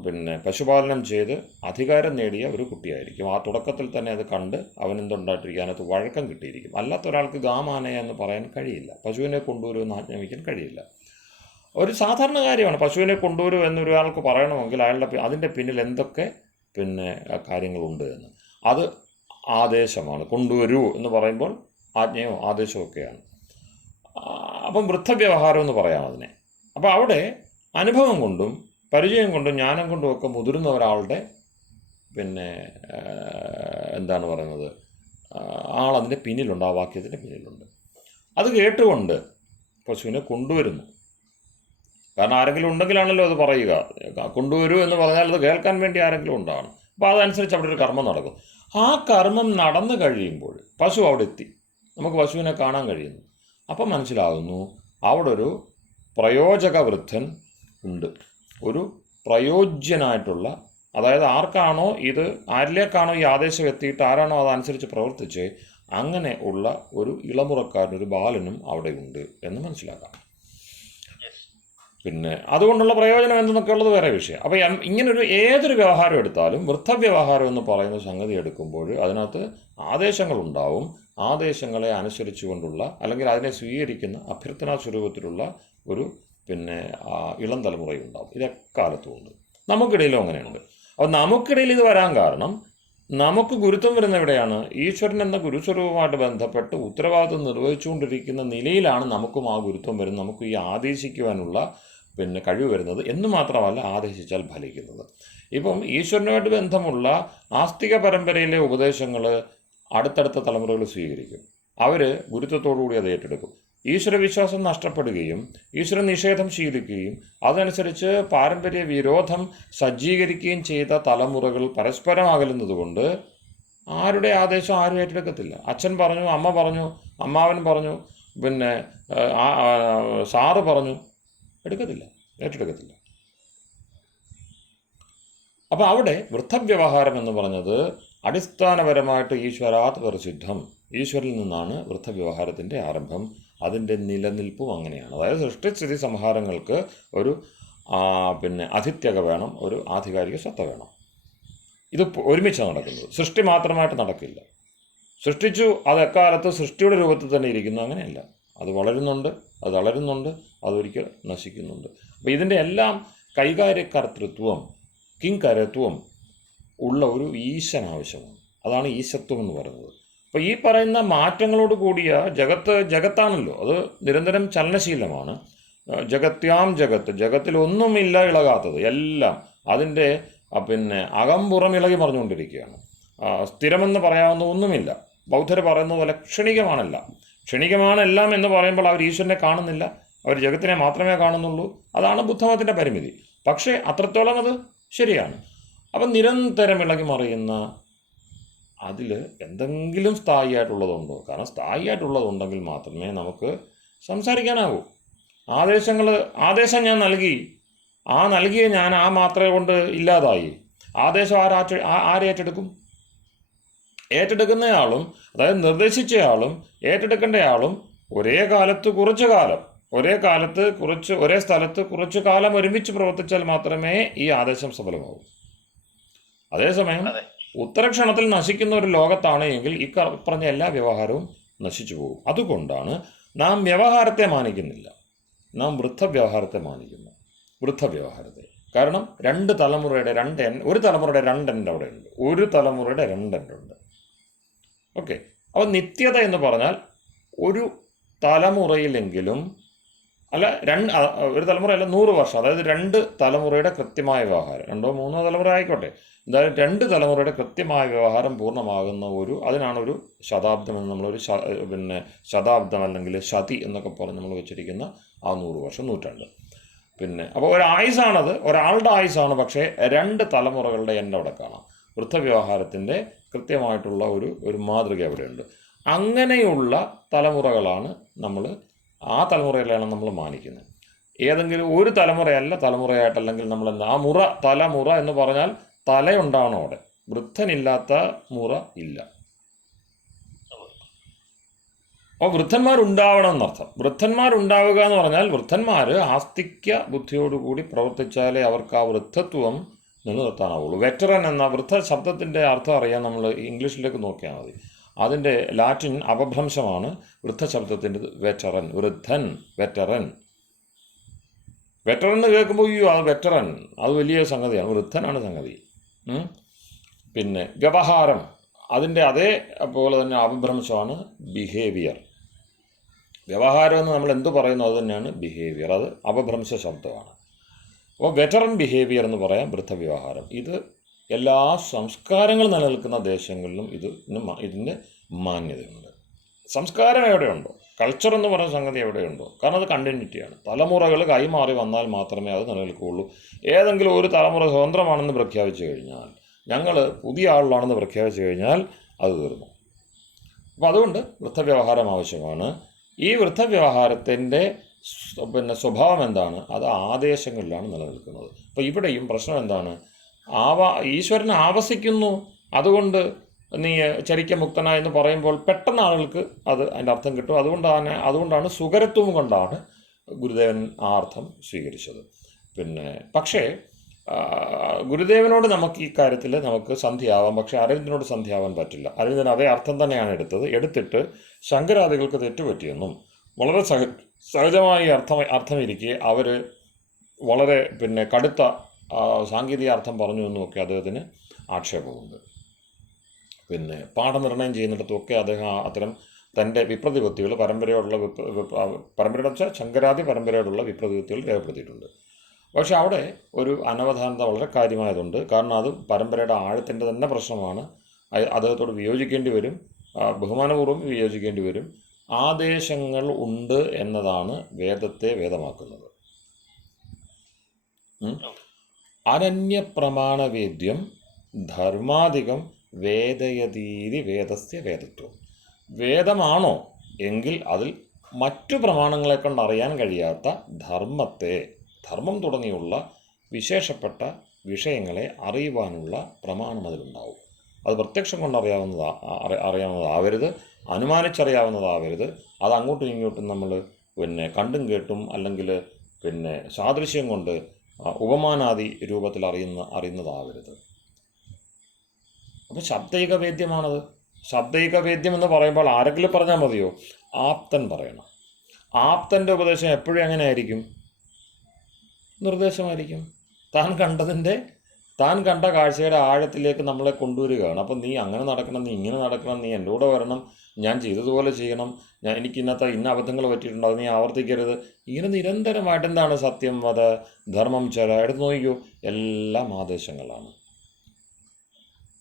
പിന്നെ പശുപാലനം ചെയ്ത് അധികാരം നേടിയ ഒരു കുട്ടിയായിരിക്കും. ആ തുടക്കത്തിൽ തന്നെ അത് കണ്ട് അവനെന്തുണ്ടായിട്ടിരിക്കും, അതിനകത്ത് വഴക്കം കിട്ടിയിരിക്കും. അല്ലാത്ത ഒരാൾക്ക് ഗാമാനയ എന്ന് പറയാൻ കഴിയില്ല, പശുവിനെ കൊണ്ടുവരൂ എന്ന് ആജ്ഞാപിക്കാൻ കഴിയില്ല. ഒരു സാധാരണ കാര്യമാണ്. പശുവിനെ കൊണ്ടുവരൂ എന്നൊരാൾക്ക് പറയണമെങ്കിൽ അതിൻ്റെ പിന്നിൽ എന്തൊക്കെ പിന്നെ കാര്യങ്ങളുണ്ട് എന്ന്. അത് ആദേശമാണ്. കൊണ്ടുവരൂ എന്ന് പറയുമ്പോൾ ആജ്ഞയോ ആദേശമോ ഒക്കെയാണ്. അപ്പം വൃദ്ധവ്യവഹാരം എന്ന് പറയാം അതിനെ. അപ്പോൾ അവിടെ അനുഭവം കൊണ്ടും പരിചയം കൊണ്ടും ജ്ഞാനം കൊണ്ടും ഒക്കെ മുതിർന്ന ഒരാളുടെ പിന്നെ എന്താണ് പറയുന്നത്, ആളതിൻ്റെ പിന്നിലുണ്ട്, ആ വാക്യത്തിൻ്റെ പിന്നിലുണ്ട്. അത് കേട്ടുകൊണ്ട് പശുവിനെ കൊണ്ടുവരുന്നു. കാരണം ആരെങ്കിലും ഉണ്ടെങ്കിലാണല്ലോ അത് പറയുക. കൊണ്ടുവരൂ എന്ന് പറഞ്ഞാൽ അത് കേൾക്കാൻ വേണ്ടി ആരെങ്കിലും ഉണ്ടാകണം. അപ്പോൾ അതനുസരിച്ച് അവിടെ ഒരു കർമ്മം നടക്കും. ആ കർമ്മം നടന്നു കഴിയുമ്പോൾ പശു അവിടെ എത്തി, നമുക്ക് പശുവിനെ കാണാൻ കഴിയുന്നു. അപ്പം മനസ്സിലാകുന്നു അവിടെ ഒരു പ്രയോജക വൃദ്ധൻ ഉണ്ട്, ഒരു പ്രയോജ്യനായിട്ടുള്ള, അതായത് ആർക്കാണോ ഇത്, ആരിലേക്കാണോ ഈ ആദേശം എത്തിയിട്ട് ആരാണോ അതനുസരിച്ച് പ്രവർത്തിച്ച് അങ്ങനെ ഉള്ള ഒരു ഇളമുറക്കാരൻ, ഒരു ബാലനും അവിടെ ഉണ്ട് എന്ന് മനസ്സിലാക്കാം. പിന്നെ അതുകൊണ്ടുള്ള പ്രയോജനം എന്തെന്നൊക്കെ ഉള്ളത് വേറെ വിഷയം. അപ്പോൾ ഇങ്ങനൊരു ഏതൊരു വ്യവഹാരം എടുത്താലും വൃദ്ധവ്യവഹാരം എന്ന് പറയുന്ന സംഗതി എടുക്കുമ്പോൾ അതിനകത്ത് ആദേശങ്ങളുണ്ടാവും. ആദേശങ്ങളെ അനുസരിച്ചുകൊണ്ടുള്ള അല്ലെങ്കിൽ അതിനെ സ്വീകരിക്കുന്ന അഭ്യർത്ഥനാ സ്വരൂപത്തിലുള്ള ഒരു പിന്നെ ഇളം തലമുറയുണ്ടാവും. ഇതെക്കാലത്തും ഉണ്ട്, നമുക്കിടയിലും അങ്ങനെയുണ്ട്. അപ്പോൾ നമുക്കിടയിൽ ഇത് വരാൻ കാരണം നമുക്ക് ഗുരുത്വം വരുന്ന എവിടെയാണ്? ഈശ്വരൻ എന്ന ഗുരുസ്വരൂപമായിട്ട് ബന്ധപ്പെട്ട് ഉത്തരവാദിത്വം നിർവഹിച്ചുകൊണ്ടിരിക്കുന്ന നിലയിലാണ് നമുക്കും ആ ഗുരുത്വം വരുന്നത്, നമുക്ക് ഈ ആദേശിക്കുവാനുള്ള പിന്നെ കഴിവ് വരുന്നത് എന്ന് മാത്രമല്ല ആദേശിച്ചാൽ ഫലിക്കുന്നത്. ഇപ്പം ഈശ്വരനുമായിട്ട് ബന്ധമുള്ള ആസ്തിക പരമ്പരയിലെ ഉപദേശങ്ങൾ അടുത്തടുത്ത തലമുറകൾ സ്വീകരിക്കും. അവർ ഗുരുത്വത്തോടുകൂടി അത് ഏറ്റെടുക്കും. ഈശ്വരവിശ്വാസം നഷ്ടപ്പെടുകയും ഈശ്വര നിഷേധം ശീലിക്കുകയും അതനുസരിച്ച് പാരമ്പര്യ വിരോധം സജ്ജീകരിക്കുകയും ചെയ്ത തലമുറകൾ പരസ്പരം അകലുന്നതുകൊണ്ട് ആരുടെ ആദേശം ആരും ഏറ്റെടുക്കത്തില്ല. അച്ഛൻ പറഞ്ഞു, അമ്മ പറഞ്ഞു, അമ്മാവൻ പറഞ്ഞു, പിന്നെ സാറ് പറഞ്ഞു, ഏറ്റെടുക്കത്തില്ല. അപ്പോൾ അവിടെ വൃദ്ധവ്യവഹാരം എന്ന് പറഞ്ഞത് അടിസ്ഥാനപരമായിട്ട് ഈശ്വരാത് പ്രസിദ്ധം, ഈശ്വരിൽ നിന്നാണ് വൃദ്ധവ്യവഹാരത്തിൻ്റെ ആരംഭം. അതിൻ്റെ നിലനിൽപ്പും അങ്ങനെയാണ്. അതായത് സൃഷ്ടിസ്ഥിതി സംഹാരങ്ങൾക്ക് ഒരു പിന്നെ അധിത്യക വേണം, ഒരു ആധികാരിക സത്ത വേണം. ഇത് ഒരുമിച്ചാണ് നടക്കുന്നത്, സൃഷ്ടി മാത്രമായിട്ട് നടക്കില്ല. സൃഷ്ടിച്ചു, അത് എക്കാലത്ത് സൃഷ്ടിയുടെ രൂപത്തിൽ തന്നെ ഇരിക്കുന്നു, അങ്ങനെയല്ല. അത് വളരുന്നുണ്ട്, അത് തളരുന്നുണ്ട്, അതൊരിക്കൽ നശിക്കുന്നുണ്ട്. അപ്പോൾ ഇതിൻ്റെ എല്ലാം കൈകാര്യകർത്തൃത്വം, കിങ്കരത്വം ഉള്ള ഒരു ഈശൻ ആവശ്യമാണ്. അതാണ് ഈശത്വം എന്ന് പറയുന്നത്. അപ്പോൾ ഈ പറയുന്ന മാറ്റങ്ങളോട് കൂടിയ ജഗത്താണല്ലോ, അത് നിരന്തരം ചലനശീലമാണ്. ജഗത്തിൽ ഒന്നുമില്ല ഇളകാത്തത്, എല്ലാം അതിൻ്റെ പിന്നെ അകംപുറം ഇളകി പറഞ്ഞുകൊണ്ടിരിക്കുകയാണ്. സ്ഥിരമെന്ന് പറയാവുന്ന ഒന്നുമില്ല. ബൗദ്ധർ പറയുന്നത് പോലെ ക്ഷണികമാണ് എല്ലാം എന്ന് പറയുമ്പോൾ അവർ ഈശ്വരനെ കാണുന്നില്ല, അവർ ജഗത്തിനെ മാത്രമേ കാണുന്നുള്ളൂ. അതാണ് ബുദ്ധമതത്തിൻ്റെ പരിമിതി. പക്ഷേ അത്രത്തോളം അത് ശരിയാണ്. അപ്പം നിരന്തരം ഇളകി മറിയുന്ന അതിൽ എന്തെങ്കിലും സ്ഥായിയായിട്ടുള്ളതുണ്ടോ? കാരണം സ്ഥായിയായിട്ടുള്ളതുണ്ടെങ്കിൽ മാത്രമേ നമുക്ക് സംസാരിക്കാനാകൂ. ആദേശം ഞാൻ നൽകി, ആ നൽകിയ ഞാൻ ആ മാത്രം കൊണ്ട് ഇല്ലാതായി. ആദേശം ആരെ ഏറ്റെടുക്കും? ഏറ്റെടുക്കുന്നയാളും അതായത് നിർദ്ദേശിച്ചയാളും ഏറ്റെടുക്കേണ്ടയാളും ഒരേ സ്ഥലത്ത് കുറച്ചു കാലം ഒരുമിച്ച് പ്രവർത്തിച്ചാൽ മാത്രമേ ഈ ആദേശം സഫലമാകൂ. അതേസമയം ഉത്തരക്ഷണത്തിൽ നശിക്കുന്ന ഒരു ലോകത്താണ് എങ്കിൽ ഈ പറഞ്ഞ എല്ലാ വ്യവഹാരവും നശിച്ചു പോകും. അതുകൊണ്ടാണ് നാം വ്യവഹാരത്തെ മാനിക്കുന്നില്ല, നാം വൃദ്ധവ്യവഹാരത്തെ മാനിക്കുന്നു. വൃദ്ധവ്യവഹാരത്തെ കാരണം ഒരു തലമുറയുടെ രണ്ട് എൻഡ് അവിടെ ഉണ്ട്, ഒരു തലമുറയുടെ രണ്ട് എൻഡ് ഉണ്ട്. ഓക്കെ. അപ്പോൾ നിത്യത എന്ന് പറഞ്ഞാൽ ഒരു തലമുറയിലെങ്കിലും ഒരു തലമുറയല്ല, 100 വർഷം, അതായത് 2 തലമുറയുടെ കൃത്യമായ വ്യവഹാരം, 2 or 3 തലമുറ ആയിക്കോട്ടെ, എന്തായാലും 2 തലമുറയുടെ കൃത്യമായ വ്യവഹാരം പൂർണ്ണമാകുന്ന അതിനാണ് ഒരു ശതാബ്ദം എന്ന് നമ്മളൊരു പിന്നെ ശതാബ്ദം അല്ലെങ്കിൽ ശതി എന്നൊക്കെ പറഞ്ഞ് നമ്മൾ വെച്ചിരിക്കുന്ന ആ 100 വർഷം, നൂറ്റാണ്ട്. പിന്നെ അപ്പോൾ ഒരായുസാണത്, ഒരാളുടെ ആയുസാണ്. പക്ഷേ 2 തലമുറകളുടെ അവിടെ കാണാം. വൃദ്ധവ്യവഹാരത്തിൻ്റെ കൃത്യമായിട്ടുള്ള ഒരു മാതൃക അവിടെയുണ്ട്. അങ്ങനെയുള്ള തലമുറകളാണ് ആ തലമുറയിലാണ് നമ്മൾ മാനിക്കുന്നത്. ഏതെങ്കിലും ഒരു തലമുറയായിട്ടല്ലെങ്കിൽ നമ്മൾ തലമുറ എന്ന് പറഞ്ഞാൽ തലയുണ്ടാവണം അവിടെ, വൃദ്ധനില്ലാത്ത മുറ ഇല്ല. അപ്പോൾ വൃദ്ധന്മാരുണ്ടാവണം എന്നർത്ഥം. വൃദ്ധന്മാരുണ്ടാവുക എന്ന് പറഞ്ഞാൽ വൃദ്ധന്മാർ ആസ്തിക്യ ബുദ്ധിയോടുകൂടി പ്രവർത്തിച്ചാലേ അവർക്ക് ആ വൃദ്ധത്വം നിലനിർത്താനാവുള്ളൂ. വെറ്ററൻ എന്ന വൃദ്ധ ശബ്ദത്തിൻ്റെ അർത്ഥം അറിയാൻ നമ്മൾ ഇംഗ്ലീഷിലേക്ക് നോക്കിയാൽ മതി. അതിൻ്റെ ലാറ്റിൻ അപഭ്രംശമാണ് വൃദ്ധശബ്ദത്തിൻ്റെ വെറ്ററൻ, വൃദ്ധൻ, വെറ്ററൻ എന്ന് കേൾക്കുമ്പോൾ അത് വെറ്ററൻ, അത് വലിയ സംഗതിയാണ്. വൃദ്ധനാണ് സംഗതി. പിന്നെ വ്യവഹാരം, അതിൻ്റെ അതേപോലെ തന്നെ അപഭ്രംശമാണ് ബിഹേവിയർ. വ്യവഹാരം എന്ന് നമ്മൾ എന്തു പറയുന്നു അത് തന്നെയാണ് ബിഹേവിയർ. അത് അപഭ്രംശ ശബ്ദമാണ്. അപ്പോൾ വെറ്ററൻ ബിഹേവിയർ എന്ന് പറയാം വൃദ്ധവ്യവഹാരം. ഇത് എല്ലാ സംസ്കാരങ്ങൾ നിലനിൽക്കുന്ന ദേശങ്ങളിലും ഇതിന് മാന്യതയുണ്ട്. സംസ്കാരം എവിടെയുണ്ടോ, കൾച്ചർ എന്ന് പറയുന്ന സംഗതി എവിടെയുണ്ടോ, കാരണം അത് കണ്ടിന്യൂറ്റിയാണ്. തലമുറകൾ കൈമാറി വന്നാൽ മാത്രമേ അത് നിലനിൽക്കുകയുള്ളൂ. ഏതെങ്കിലും ഒരു തലമുറ സ്വതന്ത്രമാണെന്ന് പ്രഖ്യാപിച്ചു കഴിഞ്ഞാൽ, ഞങ്ങൾ പുതിയ ആളുകളാണെന്ന് പ്രഖ്യാപിച്ചു കഴിഞ്ഞാൽ അത് തീർന്നു. അപ്പോൾ അതുകൊണ്ട് വൃദ്ധവ്യവഹാരം ആവശ്യമാണ്. ഈ വൃദ്ധവ്യവഹാരത്തിൻ്റെ സ്വഭാവം എന്താണ്? അത് ആദേശങ്ങളിലാണ് നിലനിൽക്കുന്നത്. അപ്പോൾ ഇവിടെയും പ്രശ്നം എന്താണ്? ഈശ്വരൻ ആവസിക്കുന്നു, അതുകൊണ്ട് നീ ചരിക്കമുക്തനായി എന്ന് പറയുമ്പോൾ പെട്ടെന്ന് ആളുകൾക്ക് അതിൻ്റെ അർത്ഥം കിട്ടും. അതുകൊണ്ടാണ് സുഖരത്വം കൊണ്ടാണ് ഗുരുദേവൻ ആ അർത്ഥം സ്വീകരിച്ചത്. പക്ഷേ ഗുരുദേവനോട് നമുക്ക് ഈ കാര്യത്തിൽ നമുക്ക് സന്ധിയാവാം, പക്ഷേ അരവിന്ദനോട് സന്ധിയാവാൻ പറ്റില്ല. അരവിന്ദൻ അതേ അർത്ഥം തന്നെയാണ് എടുത്തിട്ട് ശങ്കരാദികൾക്ക് തെറ്റുപറ്റിയെന്നും വളരെ സഹജമായി അർത്ഥമിരിക്കെ അവർ വളരെ കടുത്ത സാങ്കേതിക അർത്ഥം പറഞ്ഞു എന്നുമൊക്കെ അദ്ദേഹത്തിന് ആക്ഷേപമുണ്ട്. പാഠനിർണ്ണയം ചെയ്യുന്നിടത്തുമൊക്കെ അദ്ദേഹം അത്തരം തൻ്റെ വിപ്രതിപത്തികൾ പരമ്പരയോടുള്ള വെച്ചാൽ ശങ്കരാദി പരമ്പരയോടുള്ള വിപ്രതിപത്തികൾ രേഖപ്പെടുത്തിയിട്ടുണ്ട്. പക്ഷെ അവിടെ ഒരു അനവധാനത വളരെ കാര്യമായതുണ്ട്. കാരണം അത് പരമ്പരയുടെ ആഴത്തിൻ്റെ തന്നെ പ്രശ്നമാണ്. അദ്ദേഹത്തോട് വിയോജിക്കേണ്ടി വരും, ബഹുമാനപൂർവ്വം വിയോജിക്കേണ്ടി വരും. ആദേശങ്ങൾ ഉണ്ട് എന്നതാണ് വേദത്തെ വേദമാക്കുന്നത്. അനന്യപ്രമാണവേദ്യം ധർമാധികം വേദയതീതി വേദസ്യ വേദത്വം. വേദമാണോ എങ്കിൽ അതിൽ മറ്റു പ്രമാണങ്ങളെ കൊണ്ട് അറിയാൻ കഴിയാത്ത ധർമ്മം തുടങ്ങിയുള്ള വിശേഷപ്പെട്ട വിഷയങ്ങളെ അറിയുവാനുള്ള പ്രമാണം അതിലുണ്ടാവും. അത് പ്രത്യക്ഷം കൊണ്ട് അറിയാവുന്നതാവരുത്, അനുമാനിച്ചറിയാവുന്നതാവരുത്. അത് അങ്ങോട്ടും ഇങ്ങോട്ടും നമ്മൾ കണ്ടും കേട്ടും അല്ലെങ്കിൽ സാദൃശ്യം കൊണ്ട് ഉപമാനാദി രൂപത്തിൽ അറിയുന്നതാവരുത്. അപ്പോൾ ശബ്ദൈക വേദ്യമാണത്. ശബ്ദൈക വേദ്യം എന്ന് പറയുമ്പോൾ ആരെങ്കിലും പറഞ്ഞാൽ മതിയോ? ആപ്തൻ പറയണം. ആപ്തൻ്റെ ഉപദേശം എപ്പോഴും എങ്ങനെ ആയിരിക്കും? നിർദ്ദേശമായിരിക്കും. താൻ കണ്ട കാഴ്ചയുടെ ആഴത്തിലേക്ക് നമ്മളെ കൊണ്ടുവരികയാണ്. അപ്പം നീ അങ്ങനെ നടക്കണം, നീ ഇങ്ങനെ നടക്കണം, നീ എൻ്റെ കൂടെ വരണം, ഞാൻ ചെയ്തതുപോലെ ചെയ്യണം, എനിക്ക് ഇന്ന അബദ്ധങ്ങൾ പറ്റിയിട്ടുണ്ട്, അത് നീ ആവർത്തിക്കരുത്. ഇങ്ങനെ നിരന്തരമായിട്ട് എന്താണ് സത്യം, വധ, ധർമ്മം, ചര, എടുത്ത് നോക്കിക്കോ, എല്ലാം ആദേശങ്ങളാണ്.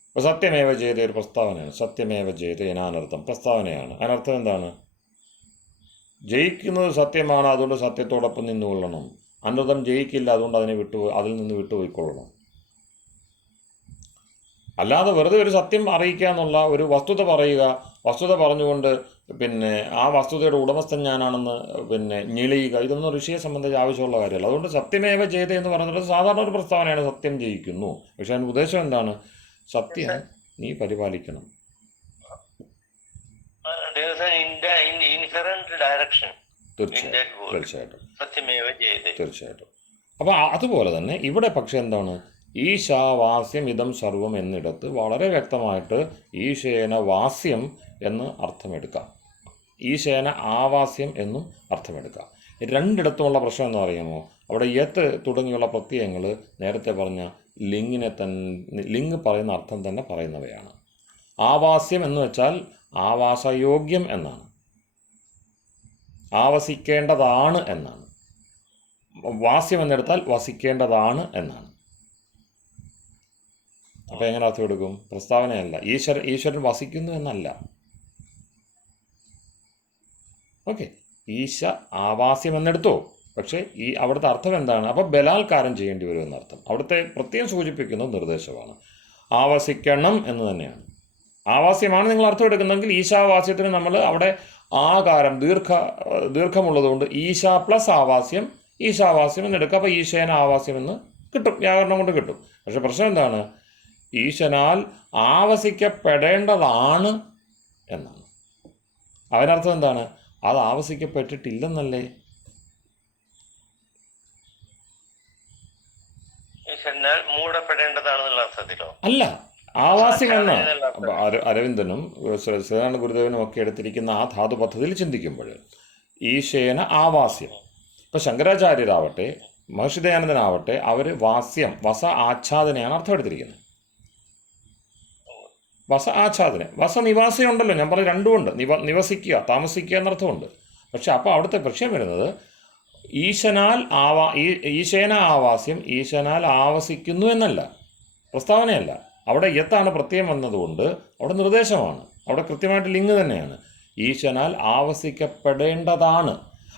അപ്പോൾ സത്യമേവ ജയതേ ഒരു പ്രസ്താവനയാണ്. സത്യമേവ ജയതേ അനർത്ഥം പ്രസ്താവനയാണ്. അനർത്ഥം എന്താണ്? ജയിക്കുന്നത് സത്യമാണ്, അതുകൊണ്ട് സത്യത്തോടൊപ്പം നിന്നുകൊള്ളണം. അനർത്ഥം ജയിക്കില്ല, അതുകൊണ്ട് അതിൽ നിന്ന് വിട്ടുപോയിക്കൊള്ളണം. അല്ലാതെ വെറുതെ ഒരു സത്യം അറിയിക്കുക എന്നുള്ള ഒരു വസ്തുത പറയുക, വസ്തുത പറഞ്ഞുകൊണ്ട് ആ വസ്തുതയുടെ ഉടമസ്ഥൻ ഞാനാണെന്ന് ഞെളിയുക, ഇതൊന്നും ഋഷിയെ സംബന്ധിച്ച് ആവശ്യമുള്ള കാര്യമല്ല. അതുകൊണ്ട് സത്യമേവ ജയതേ എന്ന് പറഞ്ഞിട്ട് സാധാരണ ഒരു പ്രസ്താവനയാണ്, സത്യം ജയിക്കുന്നു. പക്ഷെ അതിൻ്റെ ഉദ്ദേശം എന്താണ്? സത്യം നീ പരിപാലിക്കണം. തീർച്ചയായിട്ടും. അപ്പോൾ അതുപോലെ തന്നെ ഇവിടെ പക്ഷെ എന്താണ്? ഈശാവാസ്യം ഇതം സർവം എന്നിടത്ത് വളരെ വ്യക്തമായിട്ട് ഈശേന വാസ്യം എന്ന് അർത്ഥമെടുക്കാം, ഈശേന ആവാസ്യം എന്നും അർത്ഥമെടുക്കാം. രണ്ടിടത്തുമുള്ള പ്രശ്നം എന്ന് പറയുമോ? അവിടെ യത്ത് തുടങ്ങിയുള്ള പ്രത്യയങ്ങൾ നേരത്തെ പറഞ്ഞ ലിംഗ് പറയുന്ന അർത്ഥം തന്നെ പറയുന്നവയാണ്. ആവാസ്യം എന്ന് വെച്ചാൽ ആവാസയോഗ്യം എന്നാണ്, ആവസിക്കേണ്ടതാണ് എന്നാണ്. വാസ്യം എന്നെടുത്താൽ വസിക്കേണ്ടതാണ് എന്നാണ്. അപ്പോൾ എങ്ങനെ അർത്ഥം എടുക്കും? പ്രസ്താവനയല്ല. ഈശ്വരൻ വസിക്കുന്നു എന്നല്ല. ഓക്കെ, ഈശ ആവാസ്യം എന്നെടുത്തോ, പക്ഷേ അവിടുത്തെ അർത്ഥം എന്താണ്? അപ്പോൾ ബലാത്കാരം ചെയ്യേണ്ടി വരും എന്നർത്ഥം. അവിടുത്തെ പ്രത്യേകം സൂചിപ്പിക്കുന്ന നിർദ്ദേശമാണ്. ആവസിക്കണം എന്ന് തന്നെയാണ്. ആവാസ്യമാണ് നിങ്ങൾ അർത്ഥം എടുക്കുന്നതെങ്കിൽ ഈശാവാസ്യത്തിന് നമ്മൾ അവിടെ ആകാരം ദീർഘമുള്ളതുകൊണ്ട് ഈശ പ്ലസ് ആവാസ്യം, ഈശാവാസ്യം എന്നെടുക്കുക. അപ്പോൾ ഈശേന ആവാസ്യം എന്ന് കിട്ടും, വ്യാകരണം കൊണ്ട് കിട്ടും. പക്ഷെ പ്രശ്നം എന്താണ്? ഈശനാൽ ആവസിക്കപ്പെടേണ്ടതാണ് എന്നാണ്. അതിനർത്ഥം എന്താണ്? അത് ആവസിക്കപ്പെട്ടിട്ടില്ലെന്നല്ലേ? അല്ല, ആവാസ്യം എന്ന അരവിന്ദനും ശ്രീനാരായണ ഗുരുദേവനും ഒക്കെ എടുത്തിരിക്കുന്ന ആ ധാതു പദ്ധതിയിൽ ചിന്തിക്കുമ്പോൾ ഈശേന ആവാസ്യം. ഇപ്പം ശങ്കരാചാര്യരാവട്ടെ മഹർഷി ദയാനന്ദനാവട്ടെ അവർ വാസ്യം വസ ആച്ഛാദനയാണ് അർത്ഥം എടുത്തിരിക്കുന്നത്. വസ ആച്ഛാദന, വസ നിവാസിയുണ്ടല്ലോ, ഞാൻ പറഞ്ഞു രണ്ടുമുണ്ട്. നിവസിക്കുക, താമസിക്കുക എന്നർത്ഥമുണ്ട്. പക്ഷെ അപ്പോൾ അവിടുത്തെ പ്രശ്നം വരുന്നത് ഈശേന ആവാസ്യം ഈശനാൽ ആവസിക്കുന്നു എന്നല്ല, പ്രസ്താവനയല്ല. അവിടെ യത്താണ് പ്രത്യയം വന്നതുകൊണ്ട് അവിടെ നിർദ്ദേശമാണ്, അവിടെ കൃത്യമായിട്ട് ലിംഗ് തന്നെയാണ്. ഈശനാൽ ആവസിക്കപ്പെടേണ്ടതാണ്.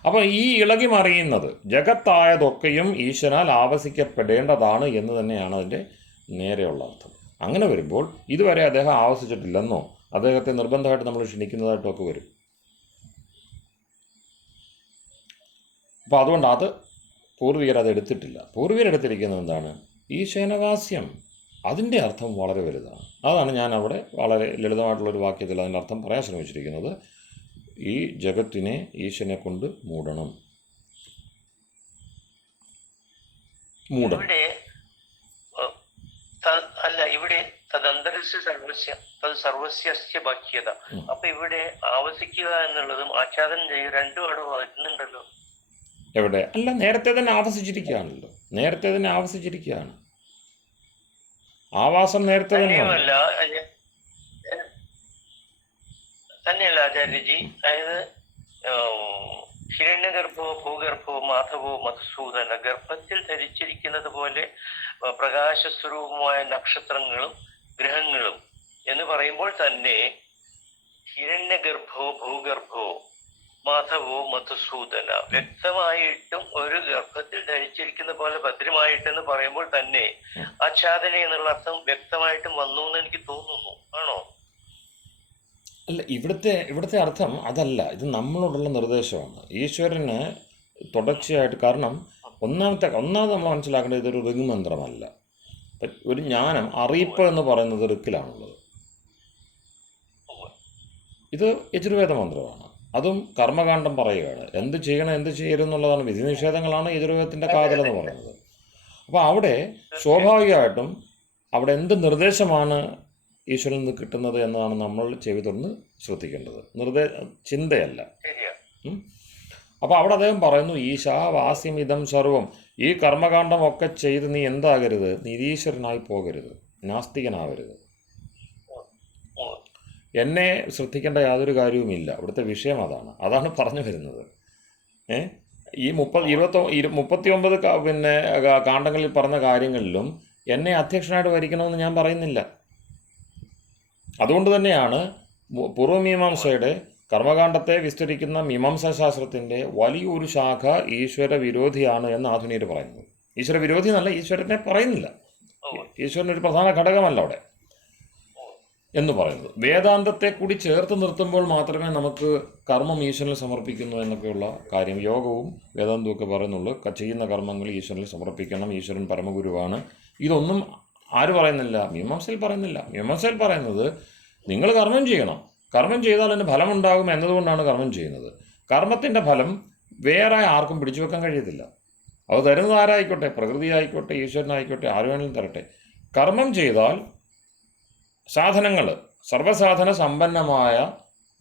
അപ്പോൾ ഈ ഇളകി മറിയുന്നത് ജഗത്തായതൊക്കെയും ഈശനാൽ ആവസിക്കപ്പെടേണ്ടതാണ് എന്ന് തന്നെയാണ് അതിൻ്റെ നേരെയുള്ള അർത്ഥം. അങ്ങനെ വരുമ്പോൾ ഇതുവരെ അദ്ദേഹം ആവസിച്ചിട്ടില്ലെന്നോ അദ്ദേഹത്തെ നിർബന്ധമായിട്ട് നമ്മൾ ക്ഷണിക്കുന്നതായിട്ടോ ഒക്കെ വരും. അപ്പോൾ അതുകൊണ്ട് അത് പൂർവികർ അത് എടുത്തിട്ടില്ല. പൂർവികരെടുത്തിരിക്കുന്നത് എന്താണ്? ഈശാനവാസ്യം. അതിൻ്റെ അർത്ഥം വളരെ വലുതാണ്. അതാണ് ഞാൻ അവിടെ വളരെ ലളിതമായിട്ടുള്ളൊരു വാക്യത്തിൽ അതിൻ്റെ അർത്ഥം പറയാൻ ശ്രമിച്ചിരിക്കുന്നത്. ഈ ജഗത്തിനെ ഈശ്വരനെ കൊണ്ട് മൂടണം. ഇവിടെ അല്ല, ഇവിടെ തദന്തരസ്യ സർവസ്യ തത് സർവസ്യ ബാഹ്യത. അപ്പൊ ഇവിടെ ആവസിക്കുക എന്നുള്ളതും ആച്ഛാദനം ചെയ്യുക രണ്ടും അവിടെ വരുന്നുണ്ടല്ലോ. എവിടെ? അല്ല, നേരത്തെ തന്നെ ആവസിച്ചിരിക്കുകയാണല്ലോ. നേരത്തെ തന്നെ ആവസിച്ചിരിക്കുകയാണ്. ആവാസം നേരത്തെ തന്നെയല്ല ആചാര്യജി. അതായത് ഹിരണ്യഗർഭോ ഭൂഗർഭോ മാധവോ മധുസൂദന, ഗർഭത്തിൽ ധരിച്ചിരിക്കുന്നത് പോലെ പ്രകാശസ്വരൂപമായ നക്ഷത്രങ്ങളും ഗ്രഹങ്ങളും എന്ന് പറയുമ്പോൾ തന്നെ ഹിരണ്യഗർഭോ ഭൂഗർഭോ മാധവോ മധുസൂദന വ്യക്തമായിട്ടും ഒരു ഗർഭത്തിൽ ധരിച്ചിരിക്കുന്ന പോലെ ഭദ്രമായിട്ടെന്ന് പറയുമ്പോൾ തന്നെ ആച്ഛാദന എന്നുള്ള അർത്ഥം വ്യക്തമായിട്ടും വന്നു എന്ന് എനിക്ക് തോന്നുന്നു. ആണോ? അല്ല, ഇവിടുത്തെ അർത്ഥം അതല്ല. ഇത് നമ്മളോടുള്ള നിർദ്ദേശമാണ്. ഈശ്വരന് തുടർച്ചയായിട്ട്, കാരണം ഒന്നാമത് നമ്മൾ മനസ്സിലാക്കേണ്ടത് ഇതൊരു ഋഗ് മന്ത്രമല്ല. ഒരു ജ്ഞാനം, അറിയിപ്പ് എന്ന് പറയുന്നത് ഋക്കിലാണുള്ളത്. ഇത് യജുർവേദ മന്ത്രമാണ്. അതും കർമ്മകാന്ഡം പറയുകയാണ്. എന്ത് ചെയ്യണം എന്ത് ചെയ്യരുത് എന്നുള്ളതാണ്. വിധി നിഷേധങ്ങളാണ് യജുർവേദത്തിൻ്റെ കാതലെന്ന് പറയുന്നത്. അപ്പോൾ അവിടെ സ്വാഭാവികമായിട്ടും അവിടെ എന്ത് നിർദ്ദേശമാണ് ഈശ്വരനിൽ നിന്ന് കിട്ടുന്നത് എന്നതാണ് നമ്മൾ ചെവി തുറന്ന് ശ്രദ്ധിക്കേണ്ടത്, ചിന്തയല്ല. അപ്പോൾ അവിടെ അദ്ദേഹം പറയുന്നു, ഈശാവാസ്യമിതം സർവം. ഈ കർമ്മകാന്ഡമൊക്കെ ചെയ്ത് നീ എന്താകരുത്? നിരീശ്വരനായി പോകരുത്, നാസ്തികനാവരുത്. എന്നെ ശ്രദ്ധിക്കേണ്ട യാതൊരു കാര്യവുമില്ല. അവിടുത്തെ വിഷയം അതാണ് പറഞ്ഞു വരുന്നത്. ഈ 39 പിന്നെ കാണ്ഡങ്ങളിൽ പറഞ്ഞ കാര്യങ്ങളിലും എന്നെ അധ്യക്ഷനായിട്ട് വരിക്കണമെന്ന് ഞാൻ പറയുന്നില്ല. അതുകൊണ്ട് തന്നെയാണ് പൂർവ്വമീമാംസയുടെ കർമ്മകാന്ഡത്തെ വിസ്തരിക്കുന്ന മീമാംസാശാസ്ത്രത്തിൻ്റെ വലിയൊരു ശാഖ ഈശ്വര വിരോധിയാണ് എന്ന് ആധുനികർ പറയുന്നത്. ഈശ്വര വിരോധി എന്നല്ല, ഈശ്വരനെ പറയുന്നില്ല. ഈശ്വരനൊരു പ്രധാന ഘടകമല്ല അവിടെ എന്ന് പറയുന്നത്. വേദാന്തത്തെ കൂടി ചേർത്ത് നിർത്തുമ്പോൾ മാത്രമേ നമുക്ക് കർമ്മം ഈശ്വരനിൽ സമർപ്പിക്കുന്നു എന്നൊക്കെയുള്ള കാര്യം യോഗവും വേദാന്തവും ഒക്കെ പറയുന്നുള്ളൂ. ചെയ്യുന്ന കർമ്മങ്ങൾ ഈശ്വരനിൽ സമർപ്പിക്കണം, ഈശ്വരൻ പരമഗുരുവാണ്. ഇതൊന്നും ആര് പറയുന്നില്ല? മീമാംസയിൽ പറയുന്നില്ല. മീമാംസയിൽ പറയുന്നത് നിങ്ങൾ കർമ്മം ചെയ്യണം, കർമ്മം ചെയ്താൽ അതിന് ഫലമുണ്ടാകും എന്നതുകൊണ്ടാണ് കർമ്മം ചെയ്യുന്നത്. കർമ്മത്തിൻ്റെ ഫലം വേറെ ആർക്കും പിടിച്ചു വെക്കാൻ കഴിയത്തില്ല. അത് തരുന്നത് ആരായിക്കോട്ടെ, പ്രകൃതി ആയിക്കോട്ടെ, ഈശ്വരനായിക്കോട്ടെ, ആര് വേണമെങ്കിലും തരട്ടെ. കർമ്മം ചെയ്താൽ സാധനങ്ങൾ സർവ്വസാധന സമ്പന്നമായ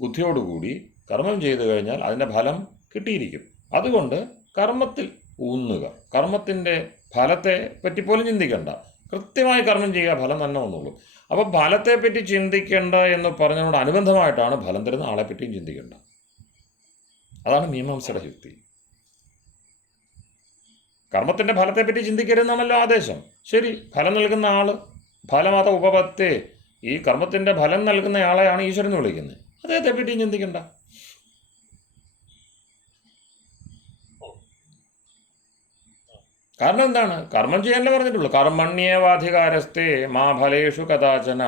ബുദ്ധിയോടുകൂടി കർമ്മം ചെയ്തു കഴിഞ്ഞാൽ അതിൻ്റെ ഫലം കിട്ടിയിരിക്കും. അതുകൊണ്ട് കർമ്മത്തിൽ ഊന്നുക, കർമ്മത്തിൻ്റെ ഫലത്തെ പറ്റി പോലും ചിന്തിക്കേണ്ട, കൃത്യമായി കർമ്മം ചെയ്യുക, ഫലം തന്നെ വന്നുള്ളൂ. അപ്പോൾ ഫലത്തെപ്പറ്റി ചിന്തിക്കേണ്ട എന്ന് പറഞ്ഞതിനോട് അനുബന്ധമായിട്ടാണ് ഫലം തരുന്ന ആളെപ്പറ്റിയും ചിന്തിക്കേണ്ട. അതാണ് മീമാംസയുടെ യുക്തി. കർമ്മത്തിൻ്റെ ഫലത്തെപ്പറ്റി ചിന്തിക്കരുതെന്നാണല്ലോ ആദേശം. ശരി, ഫലം നൽകുന്ന ആൾ, ഫലമത ഉപപത്തേ, ഈ കർമ്മത്തിൻ്റെ ഫലം നൽകുന്നയാളെയാണ് ഈശ്വരൻ എന്ന് വിളിക്കുന്നത്. അദ്ദേഹത്തെപ്പറ്റിയും ചിന്തിക്കണ്ട. കാരണം എന്താണ്? കർമ്മം ചെയ്യാനല്ലേ പറഞ്ഞിട്ടുള്ളൂ. കർമ്മണ്യേവാധികാരസ്തേ മാ ഫലേഷു കഥാചന.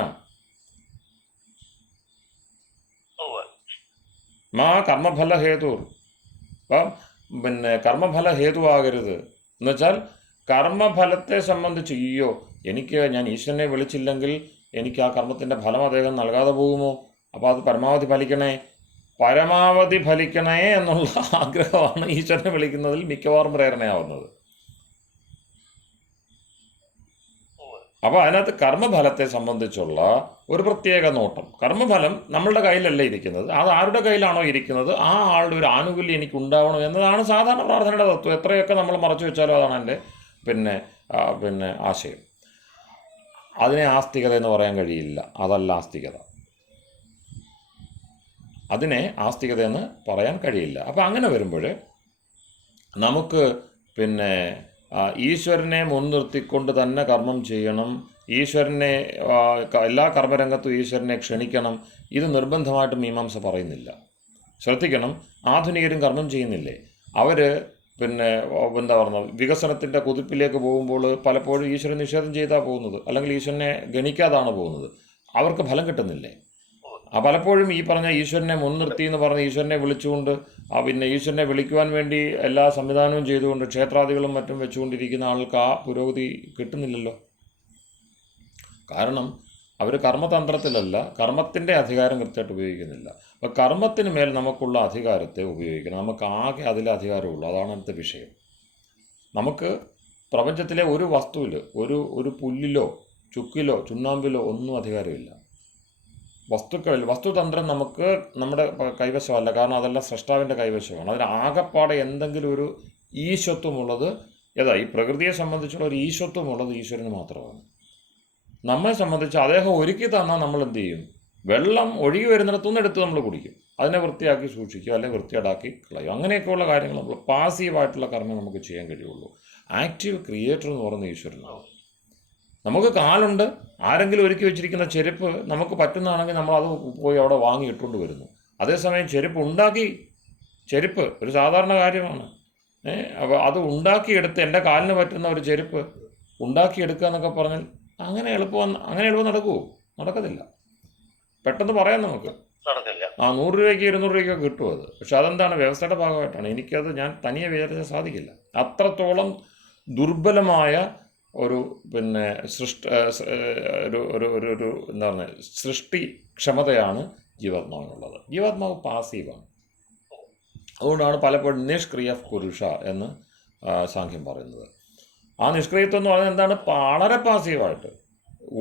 മാ കർമ്മഫലഹേതു. അപ്പം കർമ്മഫല ഹേതുവാകരുത് എന്നുവെച്ചാൽ കർമ്മഫലത്തെ സംബന്ധിച്ച് ഞാൻ ഈശ്വരനെ വിളിച്ചില്ലെങ്കിൽ എനിക്ക് ആ കർമ്മത്തിൻ്റെ ഫലം അദ്ദേഹം നൽകാതെ പോകുമോ? അപ്പോൾ അത് പരമാവധി ഫലിക്കണേ എന്നുള്ള ആഗ്രഹമാണ് ഈശ്വരനെ വിളിക്കുന്നതിൽ മിക്കവാറും പ്രേരണയാവുന്നത്. അപ്പോൾ അതിനകത്ത് കർമ്മഫലത്തെ സംബന്ധിച്ചുള്ള ഒരു പ്രത്യേക നോട്ടം. കർമ്മഫലം നമ്മളുടെ കയ്യിലല്ല ഇരിക്കുന്നത്, അത് ആരുടെ കയ്യിലാണോ ഇരിക്കുന്നത് ആ ആളുടെ ഒരു ആനുകൂല്യം എനിക്ക് ഉണ്ടാവണം എന്നതാണ് സാധാരണ പ്രാർത്ഥനയുടെ തത്വം. എത്രയൊക്കെ നമ്മൾ മറച്ചു വെച്ചാലും അതാണ് എൻ്റെ പിന്നെ ആശയം. അതിനെ ആസ്തികത എന്ന് പറയാൻ കഴിയില്ല. അതല്ല ആസ്തികത. അതിനെ ആസ്തികതയെന്ന് പറയാൻ കഴിയില്ല. അപ്പോൾ അങ്ങനെ വരുമ്പോൾ നമുക്ക് പിന്നെ ഈശ്വരനെ മുൻനിർത്തിക്കൊണ്ട് തന്നെ കർമ്മം ചെയ്യണം, ഈശ്വരനെ എല്ലാ കർമ്മരംഗത്തും ഈശ്വരനെ ക്ഷണിക്കണം, ഇത് നിർബന്ധമായിട്ട് മീമാംസ പറയുന്നില്ല. ശ്രദ്ധിക്കണം, ആധുനികരും കർമ്മം ചെയ്യുന്നില്ലേ? അവർ പിന്നെ എന്താ പറയുക, വികസനത്തിൻ്റെ കുതിപ്പിലേക്ക് പോകുമ്പോൾ പലപ്പോഴും ഈശ്വരൻ നിഷേധം ചെയ്താണ് പോകുന്നത്, അല്ലെങ്കിൽ ഈശ്വരനെ ഗണിക്കാതാണ് പോകുന്നത്. അവർക്ക് ഫലം കിട്ടുന്നില്ലേ? പലപ്പോഴും ഈ പറഞ്ഞ ഈശ്വരനെ മുൻനിർത്തി എന്ന് പറഞ്ഞ് ഈശ്വരനെ വിളിച്ചുകൊണ്ട് പിന്നെ ഈശ്വരനെ വിളിക്കുവാൻ വേണ്ടി എല്ലാ സംവിധാനവും ചെയ്തുകൊണ്ട് ക്ഷേത്രാദികളും മറ്റും വെച്ചുകൊണ്ടിരിക്കുന്ന ആൾക്ക് ആ പുരോഗതി കിട്ടുന്നില്ലല്ലോ. കാരണം അവർ കർമ്മതന്ത്രത്തിലല്ല, കർമ്മത്തിൻ്റെ അധികാരം കൃത്യമായിട്ട് ഉപയോഗിക്കുന്നില്ല. അപ്പോൾ കർമ്മത്തിന് മേൽ നമുക്കുള്ള അധികാരത്തെ ഉപയോഗിക്കണം. നമുക്ക് ആകെ അതിലെ അധികാരമുള്ളൂ. അതാണ് അടുത്ത വിഷയം. നമുക്ക് പ്രപഞ്ചത്തിലെ ഒരു വസ്തുവിൽ, ഒരു പുല്ലിലോ ചുക്കിലോ ചുണ്ണാമ്പിലോ ഒന്നും അധികാരമില്ല. വസ്തുക്കളിൽ വസ്തുതന്ത്രം നമുക്ക് നമ്മുടെ കൈവശമല്ല, കാരണം അതെല്ലാം സൃഷ്ടാവിൻ്റെ കൈവശമാണ്. അതിന് ആകെപ്പാടെ എന്തെങ്കിലും ഒരു ഈശ്വത്വമുള്ളത് ഈ പ്രകൃതിയെ സംബന്ധിച്ചുള്ള ഒരു ഈശ്വത്വമുള്ളത് ഈശ്വരന് മാത്രമാണ്. നമ്മെ സംബന്ധിച്ച് അദ്ദേഹം ഒരുക്കി തന്നാൽ നമ്മൾ എന്ത് ചെയ്യും? വെള്ളം ഒഴുകി വരുന്നിടത്തുനിന്ന് എടുത്ത് നമ്മൾ കുടിക്കും, അതിനെ വൃത്തിയാക്കി സൂക്ഷിക്കും, അല്ലെങ്കിൽ വൃത്തിയേടാക്കി കളയും. അങ്ങനെയൊക്കെയുള്ള കാര്യങ്ങൾ നമ്മൾ പാസീവായിട്ടുള്ള കർമ്മം നമുക്ക് ചെയ്യാൻ കഴിയുള്ളൂ. ആക്റ്റീവ് ക്രിയേറ്റർ എന്ന് പറയുന്ന ഈശ്വരനാണ്. നമുക്ക് കാലുണ്ട്, ആരെങ്കിലും ഒരുക്കി വെച്ചിരിക്കുന്ന ചെരുപ്പ് നമുക്ക് പറ്റുന്നതാണെങ്കിൽ നമ്മളത് പോയി അവിടെ വാങ്ങി ഇട്ടുകൊണ്ട് വരുന്നു. അതേസമയം ചെരുപ്പ് ഒരു സാധാരണ കാര്യമാണ്. അപ്പോൾ അത് ഉണ്ടാക്കിയെടുത്ത് എൻ്റെ കാലിന് പറ്റുന്ന ഒരു ചെരുപ്പ് ഉണ്ടാക്കിയെടുക്കുക എന്നൊക്കെ പറഞ്ഞാൽ അങ്ങനെ എളുപ്പം നടക്കുമോ? നടക്കത്തില്ല. പെട്ടെന്ന് പറയാം നമുക്ക്, 100 രൂപയ്ക്ക് 200 രൂപയ്ക്ക് കിട്ടും അത്. പക്ഷെ അതെന്താണ്? വ്യവസ്ഥയുടെ ഭാഗമായിട്ടാണ്. ഞാൻ തനിയെ വിചാരിച്ചാൽ സാധിക്കില്ല. അത്രത്തോളം ദുർബലമായ ഒരു പിന്നെ എന്താ പറയുക, സൃഷ്ടി ക്ഷമതയാണ് ജീവാത്മാവിനുള്ളത്. ജീവാത്മാവ് പാസീവാണ്. അതുകൊണ്ടാണ് പലപ്പോഴും നിഷ്ക്രിയ പുരുഷ എന്ന് സാഖ്യം പറയുന്നത്. ആ നിഷ്ക്രിയത്വം എന്ന് പറയുന്നത് എന്താണ്? വളരെ പാസീവായിട്ട്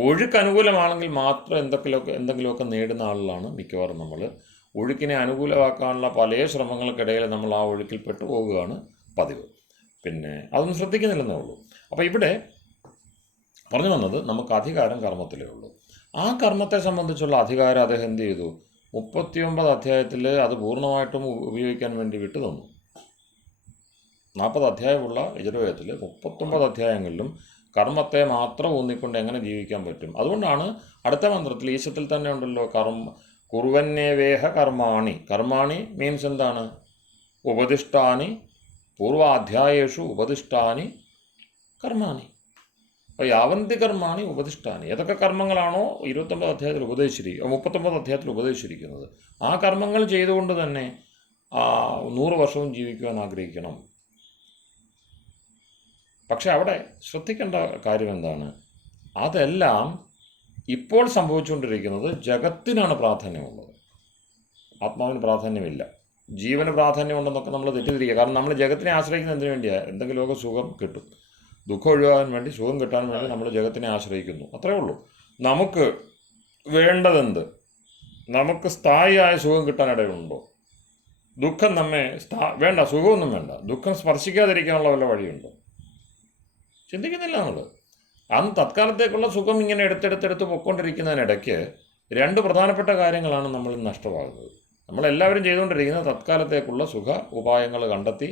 ഒഴുക്ക് അനുകൂലമാണെങ്കിൽ മാത്രം എന്തെങ്കിലുമൊക്കെ നേടുന്ന ആളുകളാണ് മിക്കവാറും നമ്മൾ. ഒഴുക്കിനെ അനുകൂലമാക്കാനുള്ള പല ശ്രമങ്ങൾക്കിടയിൽ നമ്മൾ ആ ഒഴുക്കിൽ പെട്ടുപോകുകയാണ് പതിവ്. പിന്നെ അതൊന്നും ശ്രദ്ധിക്കുന്നില്ലെന്നേ ഉള്ളൂ. അപ്പോൾ ഇവിടെ പറഞ്ഞു വന്നത്, നമുക്ക് അധികാരം കർമ്മത്തിലേ ഉള്ളൂ. ആ കർമ്മത്തെ സംബന്ധിച്ചുള്ള അധികാരം അദ്ദേഹം എന്ത് ചെയ്തു? 39 അധ്യായത്തിൽ അത് പൂർണ്ണമായിട്ടും ഉപയോഗിക്കാൻ വേണ്ടി വിട്ടു തന്നു. 40 അധ്യായമുള്ള യജുർവേദത്തിൽ 39 അധ്യായങ്ങളിലും കർമ്മത്തെ മാത്രം ഊന്നിക്കൊണ്ട് എങ്ങനെ ജീവിക്കാൻ പറ്റും. അതുകൊണ്ടാണ് അടുത്ത മന്ത്രത്തിൽ ഈശത്തിൽ തന്നെ ഉണ്ടല്ലോ, കുർവന്യേവേഹ കർമാണി മീൻസ് എന്താണ്? ഉപദിഷ്ടാനി പൂർവാധ്യായേഷു ഉപദിഷ്ടാനി കർമാണി. അപ്പോൾ യാവന്തി കർമാണി ഉപദിഷ്ടാനി. ഏതൊക്കെ കർമ്മങ്ങളാണോ 39 അധ്യായത്തിൽ 39 അധ്യായത്തിൽ ഉപദേശിച്ചിരിക്കുന്നത്, ആ കർമ്മങ്ങൾ ചെയ്തുകൊണ്ട് തന്നെ 100 വർഷവും ജീവിക്കുവാൻ ആഗ്രഹിക്കണം. പക്ഷെ അവിടെ ശ്രദ്ധിക്കേണ്ട കാര്യം എന്താണ്? അതെല്ലാം ഇപ്പോൾ സംഭവിച്ചുകൊണ്ടിരിക്കുന്നത് ജഗത്തിനാണ് പ്രാധാന്യമുള്ളത്, ആത്മാവിന് പ്രാധാന്യമില്ല. ജീവന് പ്രാധാന്യമുണ്ടെന്നൊക്കെ നമ്മൾ തെറ്റിദ്ധരിക്കുക. കാരണം നമ്മൾ ജഗത്തിനെ ആശ്രയിക്കുന്നത് എന്തിനു വേണ്ടിയാണ്? എന്തെങ്കിലുമൊക്കെ സുഖം കിട്ടും, ദുഃഖം ഒഴിവാകാൻ വേണ്ടി, സുഖം കിട്ടാൻ വേണ്ടി നമ്മൾ ജഗത്തിനെ ആശ്രയിക്കുന്നു. അത്രയേ ഉള്ളൂ. നമുക്ക് വേണ്ടതെന്ത്? നമുക്ക് സ്ഥായിയായ സുഖം കിട്ടാനിടയുണ്ടോ? ദുഃഖം നമ്മെ വേണ്ട, സുഖമൊന്നും വേണ്ട, ദുഃഖം സ്പർശിക്കാതിരിക്കാനുള്ള വല്ല വഴിയുണ്ടോ? ചിന്തിക്കുന്നില്ല നമ്മൾ. അന്ന് തത്കാലത്തേക്കുള്ള സുഖം ഇങ്ങനെ എടുത്തെടുത്ത് പൊയ്ക്കൊണ്ടിരിക്കുന്നതിനിടയ്ക്ക് 2 പ്രധാനപ്പെട്ട കാര്യങ്ങളാണ് നമ്മളിൽ നഷ്ടമാകുന്നത്. നമ്മളെല്ലാവരും ചെയ്തുകൊണ്ടിരിക്കുന്നത് തത്കാലത്തേക്കുള്ള സുഖ ഉപായങ്ങൾ കണ്ടെത്തി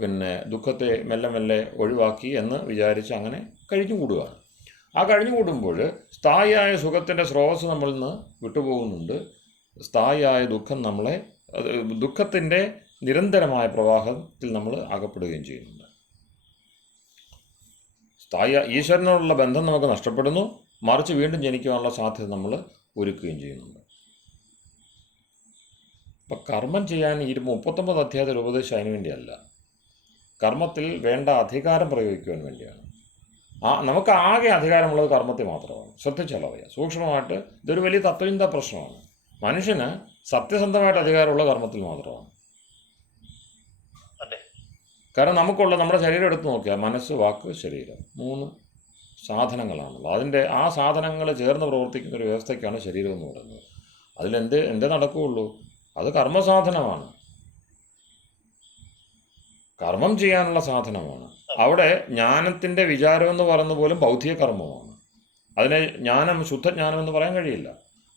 പിന്നെ ദുഃഖത്തെ മെല്ലെ മെല്ലെ ഒഴിവാക്കി എന്ന് വിചാരിച്ച് അങ്ങനെ കഴിഞ്ഞുകൂടുകയാണ്. ആ കഴിഞ്ഞുകൂടുമ്പോൾ സ്ഥായിയായ സുഖത്തിൻ്റെ സ്രോതസ്സ് നമ്മളിൽ നിന്ന് വിട്ടുപോകുന്നുണ്ട്. സ്ഥായിയായ ദുഃഖം ദുഃഖത്തിൻ്റെ നിരന്തരമായ പ്രവാഹത്തിൽ നമ്മൾ അകപ്പെടുകയും ചെയ്യുന്നുണ്ട്. ഈശ്വരനോടുള്ള ബന്ധം നമുക്ക് നഷ്ടപ്പെടുന്നു, മറിച്ച് വീണ്ടും ജനിക്കുവാനുള്ള സാധ്യത നമ്മൾ ഒരുക്കുകയും ചെയ്യുന്നുണ്ട്. അപ്പം കർമ്മം ചെയ്യാൻ ഈ 39 അധ്യായത്തിൽ ഉപദേശം അതിനു വേണ്ടിയല്ല, കർമ്മത്തിൽ വേണ്ട അധികാരം പ്രയോഗിക്കുവാൻ വേണ്ടിയാണ്. നമുക്ക് ആകെ അധികാരമുള്ളത് കർമ്മത്തിൽ മാത്രമാണ്. ശ്രദ്ധിച്ചാൽ അറിയാം, സൂക്ഷ്മമായിട്ട് ഇതൊരു വലിയ തത്വചിന്താ പ്രശ്നമാണ്. മനുഷ്യന് സത്യസന്ധമായിട്ട് അധികാരമുള്ള കർമ്മത്തിൽ മാത്രമാണ്. കാരണം നമ്മുടെ ശരീരം എടുത്ത് നോക്കിയാൽ മനസ്സ്, വാക്ക്, ശരീരം 3 സാധനങ്ങളാണല്ലോ. ആ സാധനങ്ങൾ ചേർന്ന് പ്രവർത്തിക്കുന്ന ഒരു വ്യവസ്ഥയ്ക്കാണ് ശരീരം എന്ന് പറയുന്നത്. എന്തേ നടക്കുകയുള്ളൂ? അത് കർമ്മസാധനമാണ്, കർമ്മം ചെയ്യാനുള്ള സാധനമാണ്. അവിടെ ജ്ഞാനത്തിൻ്റെ വിചാരം എന്ന് പറയുന്നത് പോലും ബൗദ്ധിക കർമ്മമാണ്. അതിനെ ശുദ്ധജ്ഞാനം എന്ന് പറയാൻ കഴിയില്ല.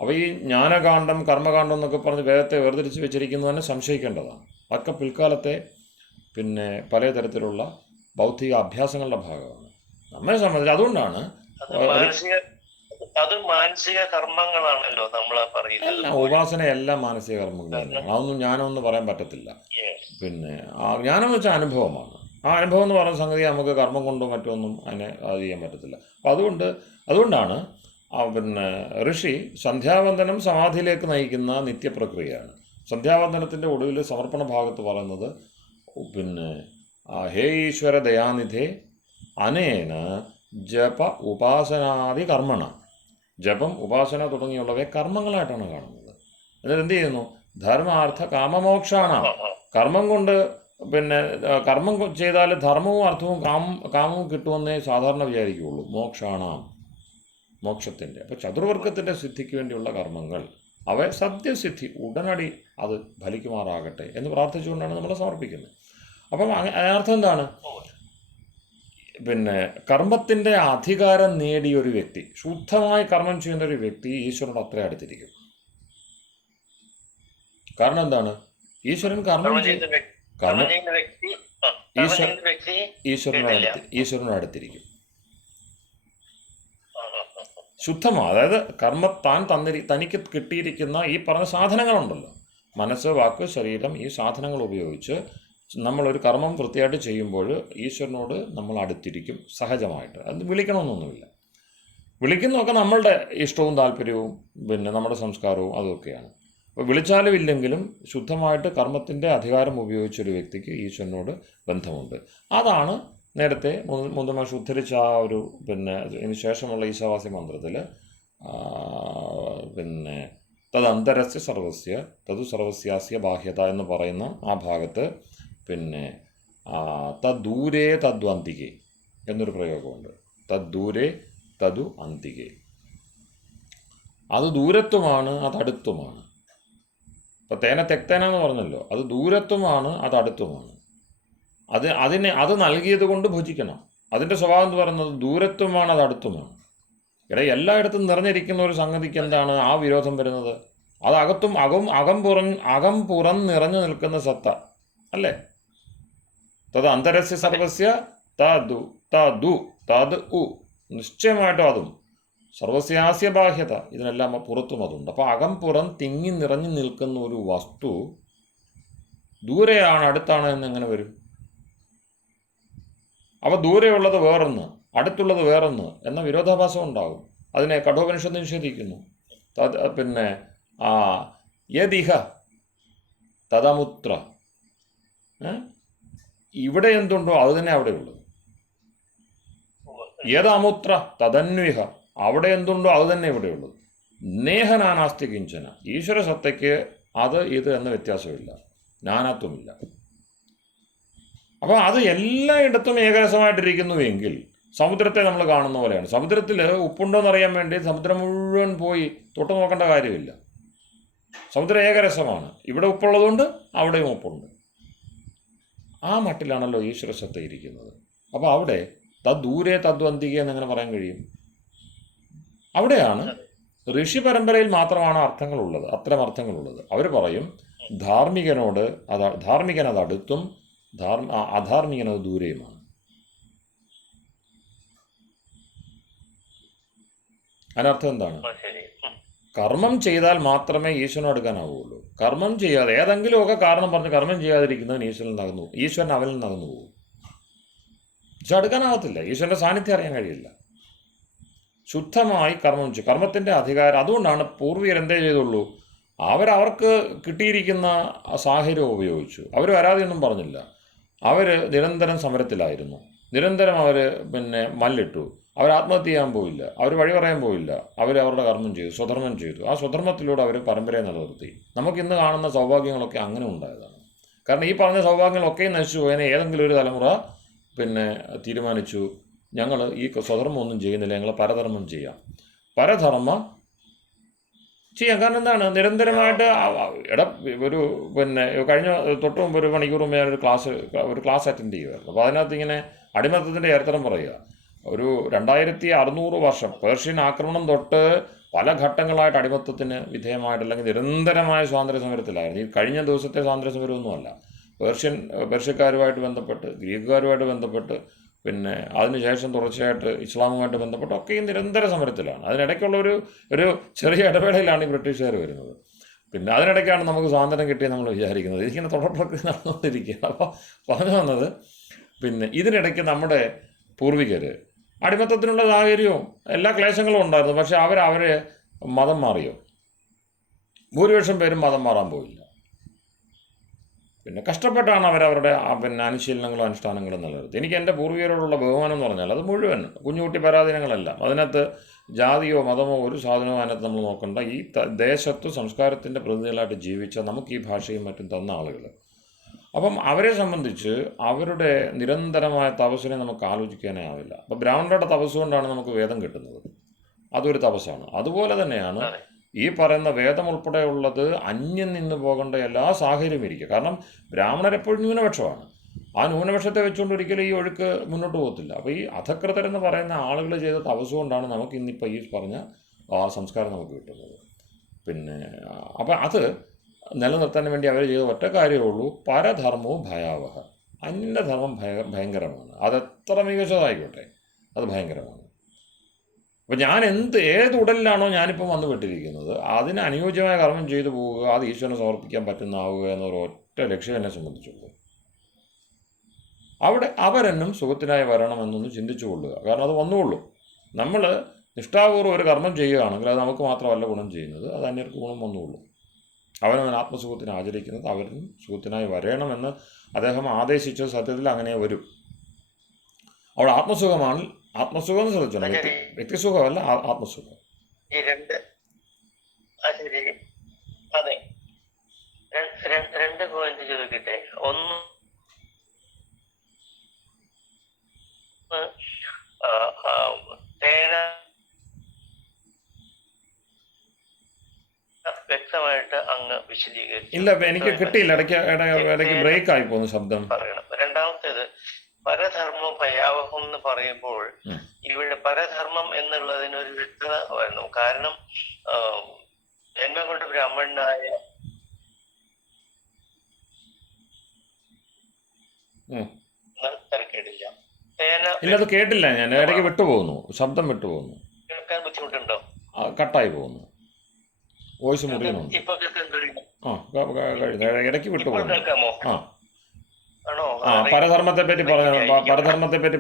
അപ്പോൾ ഈ ജ്ഞാനകാന്ഡം കർമ്മകാന്ഡം എന്നൊക്കെ പറഞ്ഞ് വേദത്തെ വേർതിരിച്ച് വെച്ചിരിക്കുന്നത് തന്നെ സംശയിക്കേണ്ടതാണ്. അതൊക്കെ പിൽക്കാലത്തെ പിന്നെ പലതരത്തിലുള്ള ബൗദ്ധിക അഭ്യാസങ്ങളുടെ ഭാഗമാണ് നമ്മെ സംബന്ധിച്ച്. അതുകൊണ്ടാണ് അത് മാനസിക കർമ്മങ്ങളാണല്ലോ നമ്മൾ പറയുന്നത്. ഉപാസന എല്ലാം മാനസിക കർമ്മങ്ങൾ തന്നെയാണ്. അതൊന്നും ജ്ഞാനമെന്ന് പറയാൻ പറ്റത്തില്ല. പിന്നെ ആ ജ്ഞാനം എന്ന് വെച്ചാൽ അനുഭവമാണ്. ആ അനുഭവം എന്ന് പറയുന്ന സംഗതി നമുക്ക് കർമ്മം കൊണ്ടോ മറ്റൊന്നും അതിനെ അത് ചെയ്യാൻ പറ്റത്തില്ല. അപ്പോൾ അതുകൊണ്ടാണ് പിന്നെ ഋഷി സന്ധ്യാവന്ദനം സമാധിയിലേക്ക് നയിക്കുന്ന നിത്യപ്രക്രിയയാണ്. സന്ധ്യാവന്ദനത്തിൻ്റെ ഒടുവിൽ സമർപ്പണ ഭാഗത്ത് പറയുന്നത് പിന്നെ ഹേ ഈശ്വര ദയാനിധേ അനേന ജപ ഉപാസനാദി കർമ്മണ. ജപം ഉപാസന തുടങ്ങിയുള്ളവയെ കർമ്മങ്ങളായിട്ടാണ് കാണുന്നത്. എന്നിട്ട് എന്ത് ചെയ്യുന്നു? ധർമാർത്ഥ കാമമോക്ഷാണ്. കർമ്മം കൊണ്ട് പിന്നെ കർമ്മം ചെയ്താൽ ധർമ്മവും അർത്ഥവും കാമവും കിട്ടുമെന്നേ സാധാരണ വിചാരിക്കുകയുള്ളൂ. മോക്ഷത്തിൻ്റെ. അപ്പോൾ ചതുർവർഗത്തിൻ്റെ സിദ്ധിക്ക് വേണ്ടിയുള്ള കർമ്മങ്ങൾ അവ സദ്യസിദ്ധി ഉടനടി അത് ഫലിക്കുമാറാകട്ടെ എന്ന് പ്രാർത്ഥിച്ചുകൊണ്ടാണ് നമ്മൾ സമർപ്പിക്കുന്നത്. അപ്പം അതിനർത്ഥം എന്താണ്? പിന്നെ കർമ്മത്തിൻ്റെ അധികാരം നേടിയ ഒരു വ്യക്തി, ശുദ്ധമായി കർമ്മം ചെയ്യുന്ന ഒരു വ്യക്തി ഈശ്വരനോട് അത്ര അടുത്തിരിക്കും. കാരണം എന്താണ്? ഈശ്വരൻ ഈശ്വരനോട് അടുത്തിരിക്കും. ശുദ്ധമാണ്. അതായത് തനിക്ക് കിട്ടിയിരിക്കുന്ന ഈ പറഞ്ഞ സാധനങ്ങളുണ്ടല്ലോ, മനസ്സ്, വാക്ക്, ശരീരം, ഈ സാധനങ്ങൾ ഉപയോഗിച്ച് നമ്മളൊരു കർമ്മം വൃത്തിയായിട്ട് ചെയ്യുമ്പോൾ ഈശ്വരനോട് നമ്മൾ അടുത്തിരിക്കും സഹജമായിട്ട്. അത് വിളിക്കണമെന്നൊന്നുമില്ല. വിളിക്കുന്നതൊക്കെ നമ്മളുടെ ഇഷ്ടവും താല്പര്യവും പിന്നെ നമ്മുടെ സംസ്കാരവും അതൊക്കെയാണ്. അപ്പോൾ വിളിച്ചാലും ഇല്ലെങ്കിലും ശുദ്ധമായിട്ട് കർമ്മത്തിൻ്റെ അധികാരം ഉപയോഗിച്ചൊരു വ്യക്തിക്ക് ഈശ്വരനോട് ബന്ധമുണ്ട്. അതാണ് നേരത്തെ മുന്തമാഷ് ഉദ്ധരിച്ച ആ ഒരു പിന്നെ ഇതിന് ശേഷമുള്ള ഈശാവാസ്യ മന്ത്രത്തിൽ പിന്നെ തദന്തരസ്യ സർവസ്യ തതു സർവസ്യാസ്യ ബാഹ്യത എന്ന് പറയുന്ന ആ ഭാഗത്ത് പിന്നെ തദ്ദൂരേ തദ്വ അന്തികെ എന്നൊരു പ്രയോഗമുണ്ട്. തദ്ദൂരേ തതു അന്തികെ. അത് ദൂരത്വമാണ്, അത് അടുത്തുമാണ്. ഇപ്പോൾ തേന തെക്തേന എന്ന് പറഞ്ഞല്ലോ, അത് ദൂരത്വമാണ്, അത് അടുത്തുമാണ്. അത് നൽകിയത് കൊണ്ട് ഭുജിക്കണം. അതിൻ്റെ സ്വഭാവം എന്ന് പറയുന്നത് ദൂരത്വമാണ്, അത് അടുത്തുമാണ്. എല്ലായിടത്തും നിറഞ്ഞിരിക്കുന്ന ഒരു സംഗതിക്ക് എന്താണ് ആ വിരോധം വരുന്നത്? അത് അകം പുറം നിറഞ്ഞു നിൽക്കുന്ന സത്ത അല്ലേ? തത് അന്തരസ്യ സർവസ്യ തത് നിശ്ചയമായിട്ടും അതും സർവസ്യാസ്യ ബാഹ്യത, ഇതിനെല്ലാം പുറത്തും അതുണ്ട്. അപ്പോൾ അകം പുറം തിങ്ങി നിറഞ്ഞു നിൽക്കുന്ന ഒരു വസ്തു ദൂരെയാണ് അടുത്താണ് എന്ന് എങ്ങനെ വരും? അപ്പോൾ ദൂരെയുള്ളത് വേറൊന്ന്, അടുത്തുള്ളത് വേറൊന്ന് എന്ന വിരോധാഭാസം ഉണ്ടാകും. അതിനെ കഠോപനിഷത്ത് നിഷേധിക്കുന്നു. പിന്നെ യദിഹ തദമുത്ര, ഇവിടെ എന്തുണ്ടോ അത് തന്നെ അവിടെയുള്ളത്. യദമുത്ര തദന്വിഹ, അവിടെ എന്തുണ്ടോ അത് തന്നെ ഇവിടെയുള്ളത്. നേഹനാനാസ്തി കിഞ്ചന, ഈശ്വര സത്തയ്ക്ക് അത് ഇത് എന്ന വ്യത്യാസമില്ല, നാനാത്വമില്ല. അപ്പോൾ അത് എല്ലായിടത്തും ഏകരസമായിട്ടിരിക്കുന്നു എങ്കിൽ സമുദ്രത്തെ നമ്മൾ കാണുന്ന പോലെയാണ്. സമുദ്രത്തിൽ ഉപ്പുണ്ടോയെന്നറിയാൻ വേണ്ടി സമുദ്രം മുഴുവൻ പോയി തൊട്ട് നോക്കേണ്ട കാര്യമില്ല. സമുദ്രം ഏകരസമാണ്. ഇവിടെ ഉപ്പുള്ളതുകൊണ്ട് അവിടെയും ഉപ്പുണ്ട്. ആ മട്ടിലാണല്ലോ ഈശ്വര സത്ത ഇരിക്കുന്നത്. അപ്പോൾ അവിടെ തദ്ദൂരേ തദ്വന്തിക എന്നെങ്ങനെ പറയാൻ കഴിയും? അവിടെയാണ് ഋഷി പരമ്പരയിൽ മാത്രമാണ് അർത്ഥങ്ങളുള്ളത്, അത്തരം അർത്ഥങ്ങളുള്ളത്. അവർ പറയും ധാർമ്മികൻ അത് അടുത്തും അധാർമികൻ അത് ദൂരെയുമാണ്. അതിനർത്ഥം എന്താണ്? കർമ്മം ചെയ്താൽ മാത്രമേ ഈശ്വരൻ അടുക്കാനാവുകയുള്ളൂ. കർമ്മം ചെയ്യാതെ ഏതെങ്കിലുമൊക്കെ കാരണം പറഞ്ഞ് കർമ്മം ചെയ്യാതിരിക്കുന്നവൻ ഈശ്വരൻ അവനിൽ നകന്നു പോകും. പക്ഷെ അടുക്കാനാവത്തില്ല, ഈശ്വരൻ്റെ സാന്നിധ്യം അറിയാൻ കഴിയില്ല. ശുദ്ധമായി കർമ്മം ചെയ്യും. കർമ്മത്തിൻ്റെ അധികാരം. അതുകൊണ്ടാണ് പൂർവികർ എന്തേ ചെയ്തുള്ളൂ, അവർക്ക് കിട്ടിയിരിക്കുന്ന സാഹചര്യം ഉപയോഗിച്ചു. അവർ വരാതെയൊന്നും പറഞ്ഞില്ല. അവർ നിരന്തരം സമരത്തിലായിരുന്നു. നിരന്തരം അവർ പിന്നെ മല്ലിട്ടു. അവർ ആത്മഹത്യ ചെയ്യാൻ പോയില്ല, അവർ വഴി പറയാൻ പോയില്ല. അവരുടെ കർമ്മം ചെയ്തു, സ്വധർമ്മം ചെയ്തു. ആ സ്വധർമ്മത്തിലൂടെ അവർ പരമ്പരയെ നിലനിർത്തി. നമുക്കിന്ന് കാണുന്ന സൗഭാഗ്യങ്ങളൊക്കെ അങ്ങനെ ഉണ്ടായതാണ്. കാരണം ഈ പറഞ്ഞ സൗഭാഗ്യങ്ങളൊക്കെ നശിച്ചു പോയതിനെ ഏതെങ്കിലും ഒരു തലമുറ പിന്നെ തീരുമാനിച്ചു, ഞങ്ങൾ ഈ സ്വധർമ്മം ഒന്നും ചെയ്യുന്നില്ല, ഞങ്ങൾ പരധർമ്മം ചെയ്യാം. പരധർമ്മം ചെയ്യാം. കാരണം എന്താണ്? നിരന്തരമായിട്ട് ഒരു പിന്നെ കഴിഞ്ഞ തൊട്ട് മുമ്പ് ഒരു മണിക്കൂർ മുമ്പ് ഞാനൊരു ക്ലാസ് അറ്റൻഡ് ചെയ്യുമായിരുന്നു. അപ്പോൾ അതിനകത്ത് ഇങ്ങനെ അടിമത്തത്തിൻ്റെ ചരിത്രം പറയുക. ഒരു 2600 വർഷം പേർഷ്യൻ ആക്രമണം തൊട്ട് പല ഘട്ടങ്ങളായിട്ട് അടിമത്തത്തിന് വിധേയമായിട്ട് അല്ലെങ്കിൽ നിരന്തരമായ സ്വാതന്ത്ര്യ സമരത്തിലായിരുന്നു. ഈ കഴിഞ്ഞ ദിവസത്തെ സ്വാതന്ത്ര്യ സമരമൊന്നുമല്ല. പേർഷ്യക്കാരുമായിട്ട് ബന്ധപ്പെട്ട്, ഗ്രീക്കുകാരുമായിട്ട് ബന്ധപ്പെട്ട്, പിന്നെ അതിനുശേഷം തുടർച്ചയായിട്ട് ഇസ്ലാമുമായിട്ട് ബന്ധപ്പെട്ട് ഒക്കെ ഈ നിരന്തര സമരത്തിലാണ്. അതിനിടയ്ക്കുള്ള ഒരു ചെറിയ ഇടവേളയിലാണ് ഈ ബ്രിട്ടീഷുകാർ വരുന്നത്. പിന്നെ അതിനിടയ്ക്കാണ് നമുക്ക് സ്വാതന്ത്ര്യം കിട്ടിയെന്ന് നമ്മൾ വിചാരിക്കുന്നത്. ഇതിങ്ങനെ തുടർപ്രക്രിയ നടന്നുകൊണ്ടിരിക്കുകയാണ്. അപ്പോൾ പറഞ്ഞു വന്നത്, പിന്നെ ഇതിനിടയ്ക്ക് നമ്മുടെ പൂർവികർ അടിമത്തത്തിനുള്ള സാഹചര്യവും എല്ലാ ക്ലേശങ്ങളും ഉണ്ടായിരുന്നു. പക്ഷേ അവരെ മതം മാറിയോ? ഭൂരിപക്ഷം പേരും മതം മാറാൻ പോയില്ല. പിന്നെ കഷ്ടപ്പെട്ടാണ് അവരവരുടെ പിന്നെ അനുശീലനങ്ങളും അനുഷ്ഠാനങ്ങളും നിലനിർത്തി. എനിക്ക് എൻ്റെ പൂർവികരോടുള്ള ബഹുമാനം എന്ന് പറഞ്ഞാൽ അത് മുഴുവൻ കുഞ്ഞുകുട്ടി പരാധീനങ്ങളെല്ലാം. അതിനകത്ത് ജാതിയോ മതമോ ഒരു സാധനമോ അതിനകത്ത് നമ്മൾ നോക്കണ്ട. ഈ ദേശത്ത് സംസ്കാരത്തിൻ്റെ പ്രതിനിധികളായിട്ട് ജീവിച്ച നമുക്ക് ഈ ഭാഷയും മറ്റും തന്ന ആളുകൾ. അപ്പം അവരെ സംബന്ധിച്ച് അവരുടെ നിരന്തരമായ തപസ്സിനെ നമുക്ക് ആലോചിക്കാനേ ആവില്ല. അപ്പോൾ ബ്രാഹ്മണരുടെ തപസ് കൊണ്ടാണ് നമുക്ക് വേദം കിട്ടുന്നത്. അതൊരു തപസ്സാണ്. അതുപോലെ തന്നെയാണ് ഈ പറയുന്ന വേദം ഉൾപ്പെടെയുള്ളത് അന്യം നിന്ന് പോകേണ്ട എല്ലാ സാഹചര്യവും ഇരിക്കുക. കാരണം ബ്രാഹ്മണരെപ്പോഴും ന്യൂനപക്ഷമാണ്. ആ ന്യൂനപക്ഷത്തെ വെച്ചുകൊണ്ട് ഒരിക്കലും ഈ ഒഴുക്ക് മുന്നോട്ട് പോകത്തില്ല. അപ്പോൾ ഈ അധകൃതരെന്ന് പറയുന്ന ആളുകൾ ചെയ്ത തപസ് കൊണ്ടാണ് നമുക്ക് ഇന്നിപ്പോൾ ഈ പറഞ്ഞ ആ സംസ്കാരം നമുക്ക് കിട്ടുന്നത്. പിന്നെ അപ്പം അത് നിലനിർത്താൻ വേണ്ടി അവർ ചെയ്ത ഒറ്റ കാര്യമേ ഉള്ളൂ, പരധർമ്മവും ഭയാവഹ. അന്യധർമ്മം ഭയങ്കരമാണ്. അതെത്ര മികച്ചതായിക്കോട്ടെ, അത് ഭയങ്കരമാണ്. അപ്പോൾ ഞാൻ ഏത് ഉടലിലാണോ ഞാനിപ്പം വന്നു പെട്ടിരിക്കുന്നത് അതിന് അനുയോജ്യമായ കർമ്മം ചെയ്തു പോവുക, അത് ഈശ്വരനെ സമർപ്പിക്കാൻ പറ്റുന്നതാവുക എന്നൊരു ഒറ്റ ലക്ഷ്യം എന്നെ സംബന്ധിച്ചുള്ളൂ. അവിടെ അവരെന്നും സുഖത്തിനായി വരണമെന്നൊന്ന് ചിന്തിച്ചു കൊള്ളുക. കാരണം അത് വന്നുകൊള്ളൂ. നമ്മൾ നിഷ്ഠാപൂർവ്വം ഒരു കർമ്മം ചെയ്യുകയാണെങ്കിൽ അത് നമുക്ക് മാത്രമല്ല ഗുണം ചെയ്യുന്നത്, അത് അന്യർക്ക് ഗുണം വന്നുകൊള്ളൂ. അവനവൻ ആത്മസുഖത്തിന് ആചരിക്കുന്നത് അവരും സുഖത്തിനായി വരണമെന്ന് അദ്ദേഹം ആദേശിച്ച സത്യത്തിൽ അങ്ങനെ വരും. അവിടെ ആത്മസുഖമാണ്. ആത്മസുഖം എന്ന് ശ്രദ്ധിച്ചോളൂ, വ്യക്തിസുഖമല്ല, ആത്മസുഖം. ഈ അതെ, രണ്ട് പോയിന്റ് ചോദിക്കട്ടെ. ഒന്ന്, തേന വ്യക്തമായിട്ട് അങ്ങ് വിശദീകരിച്ചു. ഇല്ല, എനിക്ക് കിട്ടിയില്ല. ഇടയ്ക്ക് ബ്രേക്ക് ആയി പോകുന്നു ശബ്ദം. പറയണം. രണ്ടാമത്തേത്, പരധർമ്മം ഭയാവഹം എന്ന് പറയുമ്പോൾ ഇവിടെ പരധർമ്മം എന്നുള്ളതിനൊരു വ്യക്തത വരുന്നു. കാരണം ജന്മം കൊണ്ട് ബ്രാഹ്മണനായ തിരക്കേടില്ല. ഇല്ല, അത് കേട്ടില്ല. ഞാൻ ഇടയ്ക്ക് വിട്ടുപോകുന്നു, ശബ്ദം വിട്ടുപോകുന്നു. കേൾക്കാൻ ബുദ്ധിമുട്ടുണ്ടോ? കട്ടായി പോകുന്നു, വോയിസ് മുറിയുന്നുണ്ട്. ഇപ്പൊ കേൾക്കാൻ കഴിയുമോ? ഇടയ്ക്ക് വിട്ടുപോകുന്നു. കേൾക്കാമോ? ആണോ? പരധർമ്മത്തെ പറ്റി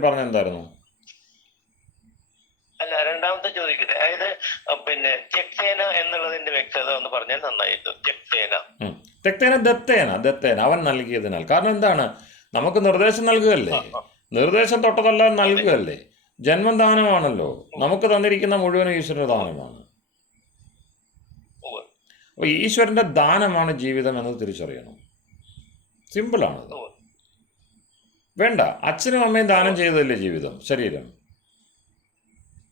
പറഞ്ഞ എന്തായിരുന്നു? അല്ല, രണ്ടാമത്തെ ചോദിക്കട്ടെ. അതായത് പിന്നെ ത്യക്തേന എന്നുള്ളതിന്റെ വ്യക്തത ഒന്ന് പറഞ്ഞാൽ നന്നായിരുന്നു. ത്യക്തേന ദത്തേന അവൻ നൽകിയതിനാൽ. കാരണം എന്താണ്? നമുക്ക് നിർദ്ദേശം നൽകുകയല്ലേ, നിർദ്ദേശം തൊട്ടതെല്ലാം നൽകുകയല്ലേ. ജന്മം ദാനമാണല്ലോ, നമുക്ക് തന്നിരിക്കുന്ന മുഴുവനും ഈശ്വരന്റെ ദാനമാണ്. അപ്പോൾ ഈശ്വരന്റെ ദാനമാണ് ജീവിതം എന്നത് തിരിച്ചറിയണം. സിമ്പിളാണത്. വേണ്ട, അച്ഛനും അമ്മയും ദാനം ചെയ്തതല്ലേ ജീവിതം, ശരീരം?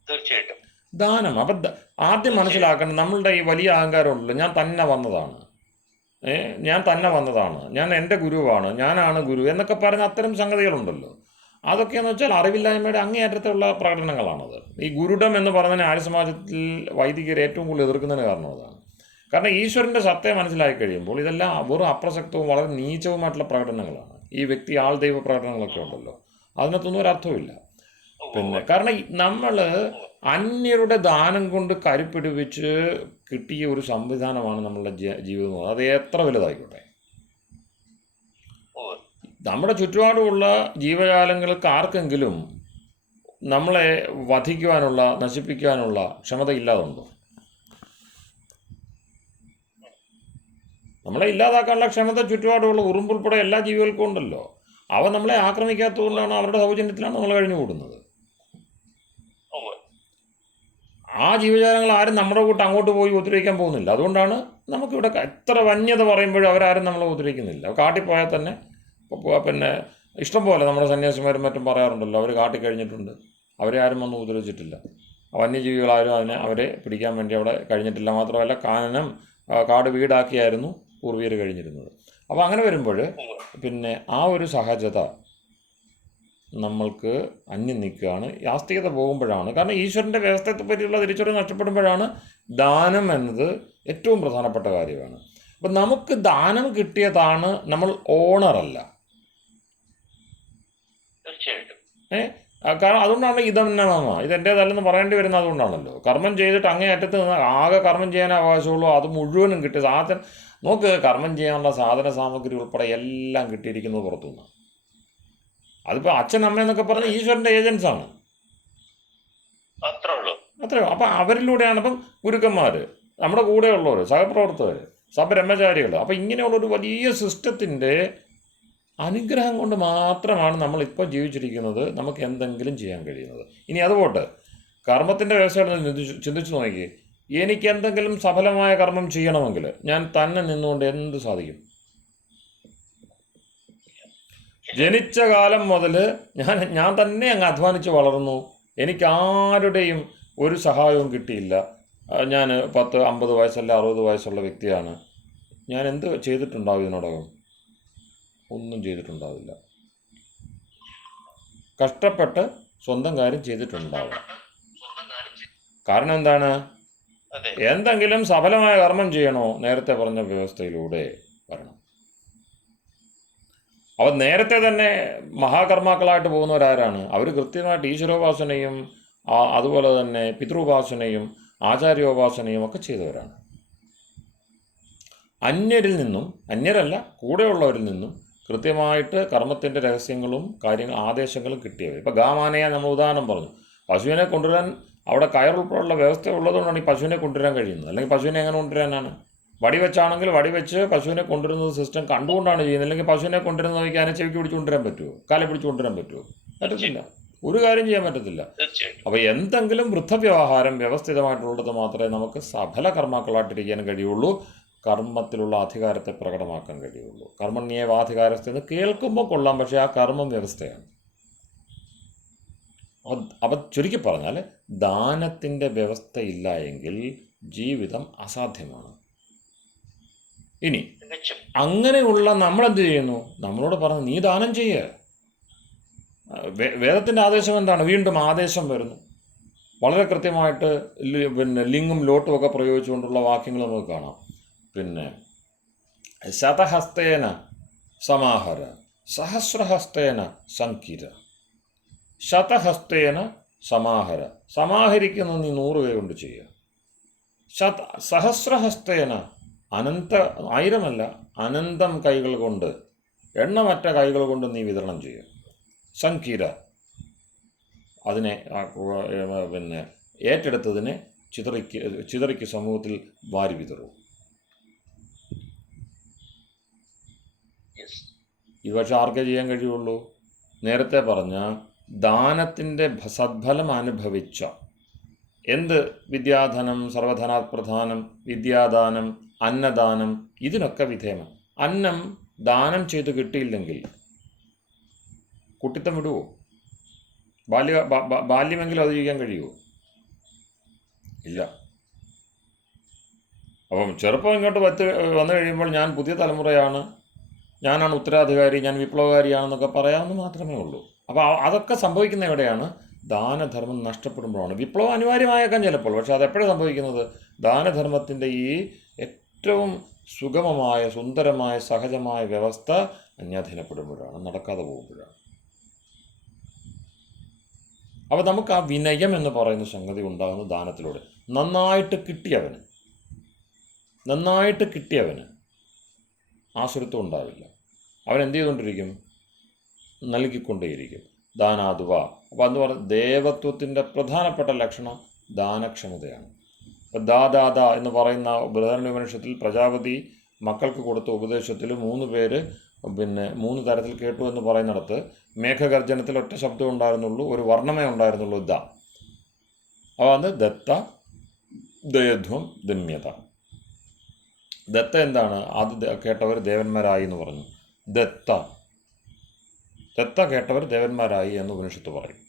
തീർച്ചയായിട്ടും ദാനം. അപ്പം ആദ്യം മനസ്സിലാക്കണം, നമ്മളുടെ ഈ വലിയ അഹങ്കാരം ഉണ്ടല്ലോ, ഞാൻ തന്നെ വന്നതാണ്, ഞാൻ എൻ്റെ ഗുരുവാണ്, ഞാനാണ് ഗുരു എന്നൊക്കെ പറഞ്ഞ അത്തരം സംഗതികളുണ്ടല്ലോ. അതൊക്കെയെന്ന് വെച്ചാൽ അറിവില്ലായ്മയുടെ അങ്ങേയറ്റത്തുള്ള പ്രകടനങ്ങളാണത്. ഈ ഗുരുഡം എന്ന് പറഞ്ഞതിന് ആര്യ സമാജത്തിൽ വൈദികർ ഏറ്റവും കൂടുതൽ എതിർക്കുന്നതിന് കാരണം അതാണ്. കാരണം ഈശ്വരൻ്റെ സത്യം മനസ്സിലാക്കി കഴിയുമ്പോൾ ഇതെല്ലാം വെറും അപ്രസക്തവും വളരെ നീചവുമായിട്ടുള്ള പ്രകടനങ്ങളാണ്. ഈ വ്യക്തി ആൾ ദൈവ പ്രകടനങ്ങളൊക്കെ ഉണ്ടല്ലോ, അതിനകത്തൊന്നും ഒരർത്ഥമില്ല. പിന്നെ കാരണം നമ്മൾ അന്യരുടെ ദാനം കൊണ്ട് കരുപ്പിടിപ്പിച്ച് കിട്ടിയ ഒരു സംവിധാനമാണ് നമ്മളുടെ ജീവിതം. അത് എത്ര വലുതായിക്കോട്ടെ, നമ്മുടെ ചുറ്റുപാടുമുള്ള ജീവജാലങ്ങൾക്ക് ആർക്കെങ്കിലും നമ്മളെ വധിക്കുവാനുള്ള, നശിപ്പിക്കാനുള്ള ക്ഷമത ഇല്ലാതുണ്ടോ? നമ്മളെ ഇല്ലാതാക്കാനുള്ള ക്ഷമത ചുറ്റുപാടുമുള്ള ഉറുമ്പുൾപ്പെടെ എല്ലാ ജീവികൾക്കും ഉണ്ടല്ലോ. അവ നമ്മളെ ആക്രമിക്കാത്തതുകൊണ്ടാണ്, അവരുടെ സൗജന്യത്തിലാണ് നമ്മൾ കഴിഞ്ഞു കൂടുന്നത്. ആ ജീവജാലങ്ങൾ ആരും നമ്മുടെ കൂട്ട് അങ്ങോട്ട് പോയി ഉപദ്രവിക്കാൻ പോകുന്നില്ല. അതുകൊണ്ടാണ് നമുക്കിവിടെ എത്ര വന്യത പറയുമ്പോഴും അവരാരും നമ്മളെ ഉപദ്രവിക്കുന്നില്ല. കാട്ടിപ്പോയാൽ തന്നെ പിന്നെ ഇഷ്ടംപോലെ നമ്മുടെ സന്യാസിമാരും മറ്റും പറയാറുണ്ടല്ലോ, അവർ കാട്ടിക്കഴിഞ്ഞിട്ടുണ്ട്, അവരെ ആരും ഒന്നും ഉപദ്രവിച്ചിട്ടില്ല. വന്യജീവികളാരും അവരെ പിടിക്കാൻ വേണ്ടി അവിടെ കഴിഞ്ഞിട്ടില്ല. മാത്രമല്ല കാട് വീടാക്കിയായിരുന്നു പൂർവികർ കഴിഞ്ഞിരുന്നത്. അപ്പോൾ അങ്ങനെ വരുമ്പോൾ പിന്നെ ആ ഒരു സഹജത നമ്മൾക്ക് അന്യം നിൽക്കുകയാണ്. ആസ്തികത പോകുമ്പോഴാണ്, കാരണം ഈശ്വരൻ്റെ വ്യവസ്ഥയെ പറ്റിയുള്ള തിരിച്ചറിവ് നഷ്ടപ്പെടുമ്പോഴാണ് ദാനം എന്നത് ഏറ്റവും പ്രധാനപ്പെട്ട കാര്യമാണ്. അപ്പം നമുക്ക് ദാനം കിട്ടിയതാണ്, നമ്മൾ ഓണറല്ല. തീർച്ചയായിട്ടും. കാരണം അതുകൊണ്ടാണ് ഇതെന്നമ ഇതെൻ്റേതല്ലെന്ന് പറയേണ്ടി വരുന്നത്. അതുകൊണ്ടാണല്ലോ കർമ്മം ചെയ്തിട്ട് അങ്ങേ അറ്റത്ത് നിന്ന് ആകെ കർമ്മം ചെയ്യാൻ അവകാശമുള്ളൂ, അത് മുഴുവനും കിട്ടിയ സാധനം. നോക്ക്, കർമ്മം ചെയ്യാനുള്ള സാധന സാമഗ്രി ഉൾപ്പെടെ എല്ലാം കിട്ടിയിരിക്കുന്നത് പുറത്തുനിന്ന്. അതിപ്പോൾ അച്ഛൻ അമ്മ എന്നൊക്കെ പറഞ്ഞ ഈശ്വരൻ്റെ ഏജൻസാണ്, അത്രയോ. അപ്പം അവരിലൂടെയാണ് ഇപ്പം ഗുരുക്കന്മാർ, നമ്മുടെ കൂടെയുള്ളവർ, സഹപ്രവർത്തകർ, സബ്രഹ്മചാരികൾ. അപ്പം ഇങ്ങനെയുള്ളൊരു വലിയ സിസ്റ്റത്തിൻ്റെ അനുഗ്രഹം കൊണ്ട് മാത്രമാണ് നമ്മളിപ്പോൾ ജീവിച്ചിരിക്കുന്നത്, നമുക്ക് എന്തെങ്കിലും ചെയ്യാൻ കഴിയുന്നത്. ഇനി അതുപോട്ട് കർമ്മത്തിൻ്റെ വ്യവസ്ഥകൾ ചിന്തിച്ചു നോക്കി, എനിക്ക് എന്തെങ്കിലും സഫലമായ കർമ്മം ചെയ്യണമെങ്കിൽ ഞാൻ തന്നെ നിന്നുകൊണ്ട് എന്ത് സാധിക്കും? ജനിച്ച കാലം മുതൽ ഞാൻ തന്നെ അങ്ങ് അധ്വാനിച്ച് വളർന്നു, എനിക്ക് ആരുടെയും ഒരു സഹായവും കിട്ടിയില്ല. ഞാൻ 10, 50 വയസ്സല്ല 60 വയസ്സുള്ള വ്യക്തിയാണ്. ഞാൻ എന്ത് ചെയ്തിട്ടുണ്ടാവും ഇതിനോടകം? ഒന്നും ചെയ്തിട്ടുണ്ടാവില്ല. കഷ്ടപ്പെട്ട് സ്വന്തം കാര്യം ചെയ്തിട്ടുണ്ടാവും. കാരണം എന്താണ്? എന്തെങ്കിലും സഫലമായ കർമ്മം ചെയ്യണോ, നേരത്തെ പറഞ്ഞ വ്യവസ്ഥയിലൂടെ വരണം. അവർ നേരത്തെ തന്നെ മഹാകർമാക്കളായിട്ട് പോകുന്നവരാരാണ്? അവർ കൃത്യമായിട്ട് ഈശ്വരോപാസനയും അതുപോലെ തന്നെ പിതൃോപാസനയും ആചാര്യോപാസനയും ഒക്കെ ചെയ്തവരാണ്. അന്യരിൽ നിന്നും, അന്യരല്ല കൂടെയുള്ളവരിൽ നിന്നും കൃത്യമായിട്ട് കർമ്മത്തിൻ്റെ രഹസ്യങ്ങളും ആദേശങ്ങളും കിട്ടിയവർ. ഇപ്പോൾ ഗാമാനയെ നമ്മൾ ഉദാഹരണം പറഞ്ഞു. പശുവിനെ കൊണ്ടുവരാൻ അവിടെ കയറുൾപ്പെടെയുള്ള വ്യവസ്ഥ ഉള്ളതുകൊണ്ടാണ് ഈ പശുവിനെ കൊണ്ടുവരാൻ കഴിയുന്നത്. അല്ലെങ്കിൽ പശുവിനെ എങ്ങനെ കൊണ്ടുവരാനാണ്? വടി വെച്ചാണെങ്കിൽ വടി വെച്ച് പശുവിനെ കൊണ്ടുവരുന്നത് സിസ്റ്റം കണ്ടുകൊണ്ടാണ് ചെയ്യുന്നത്. അല്ലെങ്കിൽ പശുവിനെ കൊണ്ടുവരുന്ന നോക്കി അതിനെ ചെവിക്ക് പിടിച്ച് കൊണ്ടുവരാൻ പറ്റുമോ? കാലെ പിടിച്ച് കൊണ്ടുവരാൻ പറ്റുമോ? പറ്റത്തില്ല. ഒരു കാര്യം ചെയ്യാൻ പറ്റത്തില്ല. അപ്പോൾ എന്തെങ്കിലും വൃദ്ധവ്യവഹാരം വ്യവസ്ഥിതമായിട്ടുള്ളത് മാത്രമേ നമുക്ക് സഫല കർമാക്കളായിട്ടിരിക്കാൻ കഴിയുള്ളൂ, കർമ്മത്തിലുള്ള അധികാരത്തെ പ്രകടമാക്കാൻ കഴിയുള്ളൂ. കർമ്മണ്യേവാധികാരസ്ഥെന്ന് കേൾക്കുമ്പോൾ കൊള്ളാം, പക്ഷേ ആ കർമ്മം വ്യവസ്ഥയാണ്. അപ്പം ചുരുക്കി പറഞ്ഞാൽ ദാനത്തിൻ്റെ വ്യവസ്ഥയില്ല എങ്കിൽ ജീവിതം അസാധ്യമാണ്. ഇനി അങ്ങനെയുള്ള നമ്മളെന്ത് ചെയ്യുന്നു? നമ്മളോട് പറഞ്ഞു നീ ദാനം ചെയ്യുക. വേദത്തിൻ്റെ ആദേശം എന്താണ്? വീണ്ടും ആദേശം വരുന്നു. വളരെ കൃത്യമായിട്ട് ലിംഗും ലോട്ടും ഒക്കെ പ്രയോഗിച്ചുകൊണ്ടുള്ള വാക്യങ്ങൾ നമുക്ക് കാണാം. ശതഹസ്തേന സമാഹര സഹസ്രഹസ്തേന സങ്കീര. ശതഹസ്തേന സമാഹര, സമാഹരിക്കുന്ന നീ 100 കൈ കൊണ്ട് ചെയ്യുക. സഹസ്രഹസ്തേന, 1000 അനന്തം കൈകൾ കൊണ്ട്, എണ്ണമറ്റ കൈകൾ കൊണ്ട് നീ വിതരണം ചെയ്യുക. സങ്കീര, അതിനെ ഏറ്റെടുത്തതിനെ ചിതറിക്ക് സമൂഹത്തിൽ വാരി വിതറും. ഈ പക്ഷെ ആർക്കേ ചെയ്യാൻ കഴിയുള്ളൂ? നേരത്തെ പറഞ്ഞ ദാനത്തിൻ്റെ സദ്ഫലം അനുഭവിച്ച എന്ത് വിദ്യാധനം, സർവധനാത് പ്രധാനം, വിദ്യാദാനം, അന്നദാനം, ഇതിനൊക്കെ വിധേയമാണ്. അന്നം ദാനം ചെയ്ത് കിട്ടിയില്ലെങ്കിൽ കുട്ടിത്തം വിടുവോ? ബാല്യമെങ്കിലും അത് ചെയ്യാൻ കഴിയുമോ? ഇല്ല. അപ്പം ചെറുപ്പം ഇങ്ങോട്ട് വന്നു കഴിയുമ്പോൾ ഞാൻ പുതിയ തലമുറയാണ്, ഞാനാണ് ഉത്തരാധികാരി, ഞാൻ വിപ്ലവകാരിയാണെന്നൊക്കെ പറയാമെന്ന് മാത്രമേ ഉള്ളൂ. അപ്പോൾ അതൊക്കെ സംഭവിക്കുന്ന എവിടെയാണ്? ദാനധർമ്മം നഷ്ടപ്പെടുമ്പോഴാണ്. വിപ്ലവം അനിവാര്യമായേക്കാം ചിലപ്പോൾ, പക്ഷെ അതെപ്പോഴാണ് സംഭവിക്കുന്നത്? ദാനധർമ്മത്തിൻ്റെ ഈ ഏറ്റവും സുഗമമായ, സുന്ദരമായ, സഹജമായ വ്യവസ്ഥ അന്യാധീനപ്പെടുമ്പോഴാണ്, നടക്കാതെ പോകുമ്പോഴാണ്. അപ്പോൾ നമുക്ക് ആ വിനയം എന്ന് പറയുന്ന സംഗതി ഉണ്ടാകുന്നത് ദാനത്തിലൂടെ. നന്നായിട്ട് കിട്ടിയവന് ആസുരത്വം ഉണ്ടാവില്ല. അവൻ എന്ത് ചെയ്തുകൊണ്ടിരിക്കും? നൽകിക്കൊണ്ടേയിരിക്കും. ദാനാതുവ. അപ്പോൾ എന്ന് പറഞ്ഞാൽ ദേവത്വത്തിൻ്റെ പ്രധാനപ്പെട്ട ലക്ഷണം ദാനക്ഷമതയാണ്. ഇപ്പോൾ ദാദാദ എന്ന് പറയുന്ന ബൃഹദാരണ്യോപനിഷത്തിൽ പ്രജാപതി മക്കൾക്ക് കൊടുത്ത ഉപദേശത്തിൽ 3 പേര് 3 തരത്തിൽ കേട്ടു എന്ന് പറയുന്നിടത്ത് മേഘഗർജനത്തിൽ ഒറ്റ ശബ്ദം ഉണ്ടായിരുന്നുള്ളൂ, ഒരു വർണ്ണമേ ഉണ്ടായിരുന്നുള്ളൂ, ദ. അപ്പോൾ അത് ദത്ത, ദയധ്വം, ദമ്യത. ദത്ത എന്താണ്? അത് കേട്ടവർ ദേവന്മാരായി എന്ന് പറഞ്ഞു. ദത്ത കേട്ടവർ ദേവന്മാരായി എന്ന് ഉപനിഷത്ത് പറയും.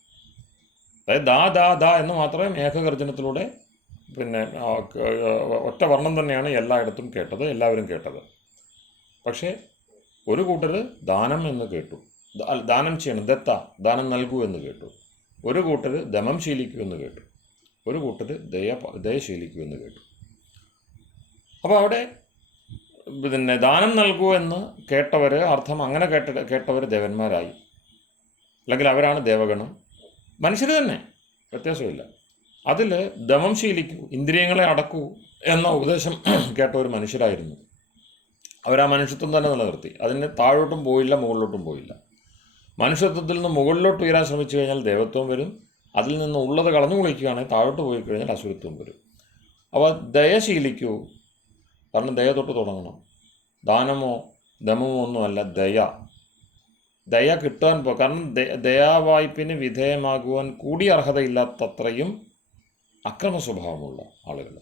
അതായത് ദാ എന്ന് മാത്രമേ മേഘഗർജനത്തിലൂടെ ഒറ്റ വർണ്ണം തന്നെയാണ് എല്ലായിടത്തും കേട്ടത്, എല്ലാവരും കേട്ടത്. പക്ഷേ ഒരു കൂട്ടർ ദാനം എന്ന് കേട്ടു. ദാനം ചെയ്യണം, ദത്ത, ദാനം നൽകൂ എന്ന് കേട്ടു. ഒരു കൂട്ടർ ദമം ശീലിക്കൂ എന്ന് കേട്ടു. ഒരു കൂട്ടർ ദയ ശീലിക്കൂ എന്ന് കേട്ടു. അപ്പോൾ അവിടെ പിന്നെ ദാനം നൽകൂ എന്ന് കേട്ടവർ അർത്ഥം അങ്ങനെ കേട്ടവർ ദേവന്മാരായി, അല്ലെങ്കിൽ അവരാണ് ദേവഗണം. മനുഷ്യർ തന്നെ, വ്യത്യാസമില്ല. അതിൽ ദമം ശീലിക്കൂ, ഇന്ദ്രിയങ്ങളെ അടക്കൂ എന്ന ഉപദേശം കേട്ടവർ മനുഷ്യരായിരുന്നു. അവരാ മനുഷ്യത്വം തന്നെ നിലനിർത്തി. അതിന് താഴോട്ടും പോയില്ല, മുകളിലോട്ടും പോയില്ല. മനുഷ്യത്വത്തിൽ നിന്ന് മുകളിലോട്ട് ഉയരാൻ ശ്രമിച്ചു കഴിഞ്ഞാൽ ദേവത്വം വരും. അതിൽ നിന്ന് ഉള്ളത് കളഞ്ഞു കുളിക്കുകയാണെങ്കിൽ താഴോട്ട് പോയി കഴിഞ്ഞാൽ അസുരത്വം വരും. അപ്പോൾ ദയ ശീലിക്കൂ, കാരണം ദയ തൊട്ട് തുടങ്ങണം. ദാനമോ ദമമോ ഒന്നുമല്ല, ദയ കിട്ടാൻ കാരണം ദയാവായ്പിന് വിധേയമാകുവാൻ കൂടി അർഹതയില്ലാത്തത്രയും അക്രമ സ്വഭാവമുള്ള ആളുകൾ,